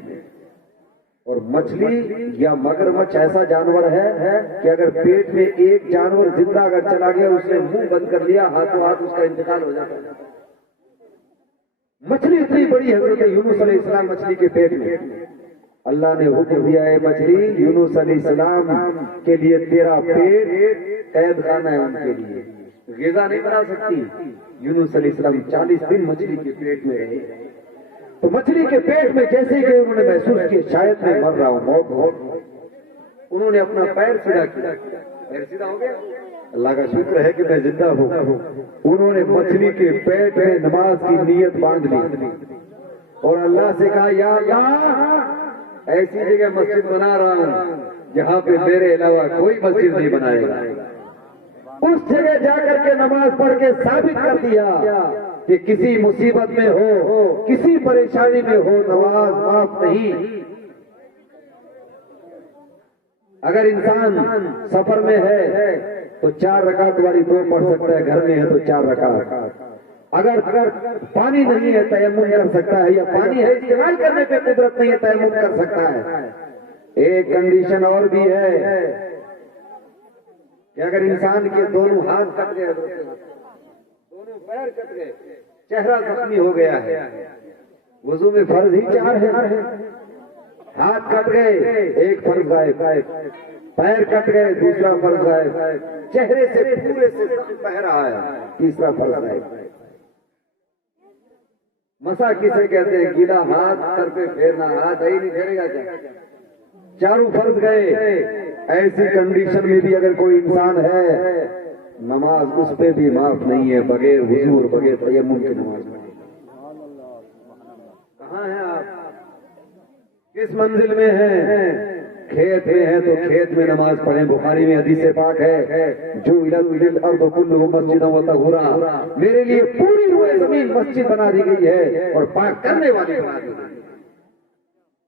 اور مچھلی یا مگرمچھ ایسا جانور ہے کہ اگر پیٹ میں ایک جانور زندہ اگر چلا گیا، اس نے منہ بند کر لیا، ہاتھوں ہاتھ اس کا انتقال ہو جاتا ہے۔ مچھلی اتنی بڑی، حضرت یونس علیہ السلام مچھلی کے پیٹ میں۔ اللہ نے حکم دیا ہے مچھلی یونس علیہ السلام کے لیے تیرا پیٹ قید خانہ ہے، ان کے لیے غذا نہیں بنا سکتی۔ یونس علیہ السلام 40 دن مچھلی کے پیٹ میں رہے۔ تو مچھلی کے پیٹ میں جیسے کہ انہوں نے محسوس کیا شاید میں مر رہا ہوں، موت ہو، انہوں نے اپنا پیر سیدھا کیا، سیدھا ہو گیا؟ اللہ کا شکر ہے کہ میں زندہ ہوں. انہوں نے مچھلی کے پیٹ میں نماز کی نیت باندھ لی اور اللہ سے کہا یا اللہ ایسی جگہ مسجد بنا رہا ہوں جہاں پہ میرے علاوہ کوئی مسجد نہیں بنائے گا. اس جگہ جا کر کے نماز پڑھ کے ثابت کر دیا کہ کسی مصیبت میں ہو کسی پریشانی میں ہو نماز معاف نہیں. اگر انسان سفر میں ہے تو 4 رکعت والی 2 پڑھ سکتا ہے, گھر میں ہے تو 4 رکعت. اگر پانی نہیں ہے تیمم کر سکتا ہے, یا پانی ہے استعمال کرنے پہ قدرت نہیں ہے تیمم کر سکتا ہے. ایک کنڈیشن اور بھی ہے کہ اگر انسان کے دونوں ہاتھ کٹ گئے, دونوں پیر کٹ گئے, چہرہ زخمی ہو گیا ہے, وضو میں فرض ہی 4 ہے. ہاتھ کٹ گئے ایک فرض غائب, پیر کٹ گئے دوسرا فرض غائب, چہرے سے پورے سے بہ رہا ہے تیسرا فرض غائب. مسا کسے کہتے ہیں؟ گیلا ہاتھ سر پہ پھیرنا, ہاتھ ہی نہیں پھیرے گا کیا؟ چاروں فرض گئے. ایسی کنڈیشن میں بھی اگر کوئی انسان ہے نماز اس پہ بھی معاف نہیں ہے, بغیر وضو اور بغیر تیمم کی نماز. کہاں ہیں آپ؟ کس منزل میں ہیں؟ کھیت میں ہیں تو کھیت میں نماز پڑھیں. بخاری میں حدیث پاک ہے جو الارض کلہ مسجدا وطہورا, میرے لیے پوری روئے زمین مسجد بنا دی گئی ہے اور پاک کرنے والی بنا دی گئی.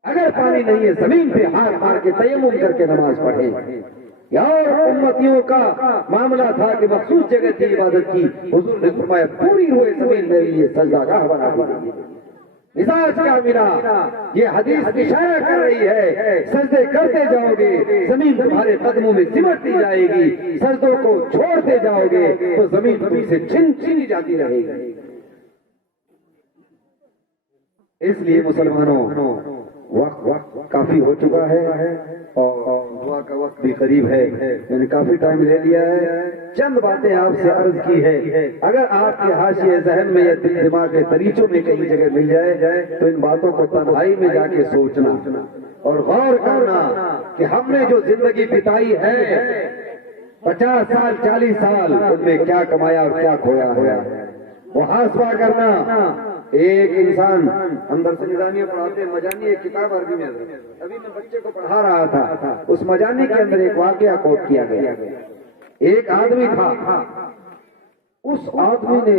اگر پانی نہیں ہے زمین پہ ہاتھ مار کے تیمم کر کے نماز پڑھیں. اور امتیوں کا معاملہ تھا کہ مخصوص جگہ تھی عبادت کی, حضور نے فرمایا پوری روئے زمین میرے لیے سجدہ گاہ بنا دی گئی. مزاج کیا ملا؟ یہ حدیث اشارہ کر رہی ہے سجدے کرتے جاؤ گے زمین تمہارے قدموں میں سمٹتی جائے گی, سجدوں کو چھوڑتے جاؤ گے تو زمین تم سے چھینی جاتی رہے گی. اس لیے مسلمانوں وقت کافی ہو چکا ہے اور دعا کا وقت بھی قریب ہے. میں نے کافی ٹائم لے لیا ہے. چند باتیں آپ سے عرض کی ہے. اگر آپ کے حاشیے ذہن میں یا دل دماغ کے دریچوں میں کہیں جگہ مل جائے تو ان باتوں کو تنہائی میں جا کے سوچنا اور غور کرنا کہ ہم نے جو زندگی بتائی ہے 50 سال 40 سال ان میں کیا کمایا اور کیا کھویا ہے. محاسبہ کرنا. ایک انسان اندر سے نظامیہ پڑھاتے ہیں, مجانی ایک کتاب عربی میں, ابھی میں بچے کو پڑھا رہا تھا, اس مجانی کے اندر ایک واقعہ کوٹ کیا گیا. ایک آدمی تھا, اس آدمی نے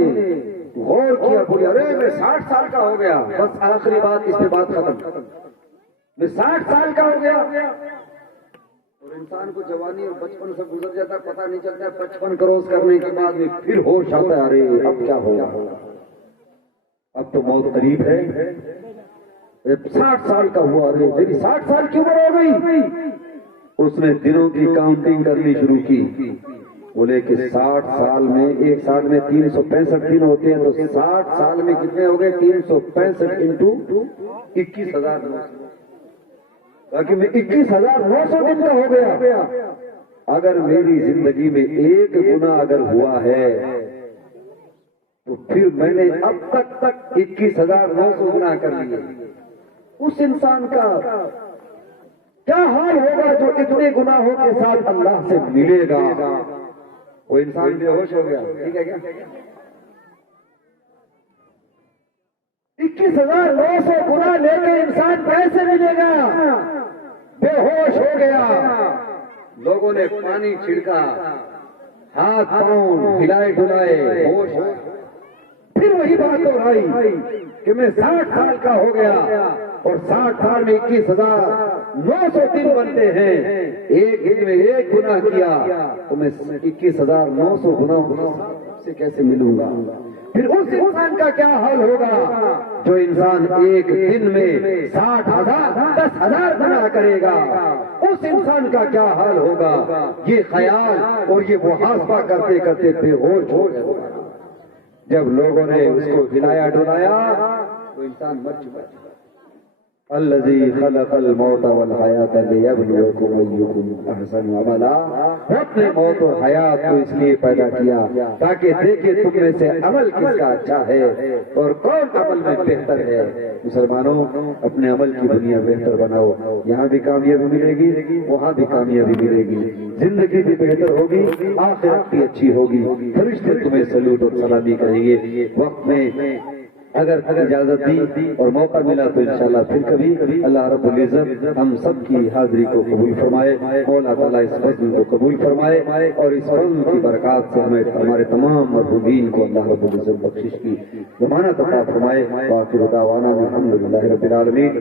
غور کیا, بولے ارے میں 60 سال کا ہو گیا, بس آخری بات اس پہ بات ختم, میں 60 سال کا ہو گیا. اور انسان کو جوانی اور بچپن سے گزر جاتا پتہ نہیں چلتا, 55 کروس کرنے کے بعد میں پھر ہوش آتا ہے, ارے اب کیا ہوگا, اب تو موت قریب ہے. 60 سال کا ہوا, ارے میری 60 سال کی عمر ہو گئی. اس نے دنوں کی کاؤنٹنگ کرنی شروع کی. بولے کہ 60 سال میں, ایک سال میں 365 دن ہوتے ہیں, تو 60 سال میں کتنے ہو گئے؟ 365 انٹو 21,000. باقی میں 21,900 دن کا ہو گیا. اگر میری زندگی میں ایک گناہ اگر ہوا ہے تو پھر میں نے اب تک 21,900 گناہ کر لیے. اس انسان کا کیا حال ہوگا جو اتنے گناہوں کے ساتھ اللہ سے ملے گا؟ وہ انسان بے ہوش ہو گیا. ٹھیک ہے کیا؟ 21,900 گناہ لے کے انسان کیسے ملے گا؟ بے ہوش ہو گیا. لوگوں نے پانی چھڑکا, ہاتھ پاؤں ہلائے ڈلائے, ہوش. پھر وہی بات دہرائی کہ میں 60 سال کا ہو گیا اور 60 سال میں 21,900 دن بنتے ہیں. ایک دن میں ایک گناہ کیا تو میں 21,900 گناہوں سے کیسے ملوں گا؟ پھر اس انسان کا کیا حال ہوگا جو انسان ایک دن میں 60,000 10,000 گناہ کرے گا؟ اس انسان کا کیا حال ہوگا؟ یہ خیال اور یہ محاسبہ کرتے کرتے بے ہوش ہو جائے گا. جب لوگوں نے اس کو ہلایا ڈلایا تو انسان مر چکا. الذي خلق الموت والحیات لیبلوکم ایکم احسن عملا، رب نے موت اور حیات کو اس لیے پیدا کیا تاکہ دیکھے تم میں سے عمل کس کا اچھا ہے اور کون عمل میں بہتر ہے۔ مسلمانوں اپنے عمل کی دنیا بہتر بناؤ، یہاں بھی کامیابی ملے گی وہاں بھی کامیابی ملے گی، زندگی بھی بہتر ہوگی آخرت بھی اچھی ہوگی، فرشتے تمہیں سلوٹ اور سلامی کریں گے۔ وقت میں اگر اجازت دی اور موقع ملا تو انشاءاللہ پھر کبھی اللہ رب العزت ہم سب کی حاضری کو قبول فرمائے، مولا تعالیٰ اس فضل کو قبول فرمائے اور اس فضل کی برکات سے ہمیں ہمارے تمام مرحومین کو اللہ رب العزت بخشش کی ضمانت عطا فرمائے۔ وآخر دعوانا الحمدللہ رب العالمین۔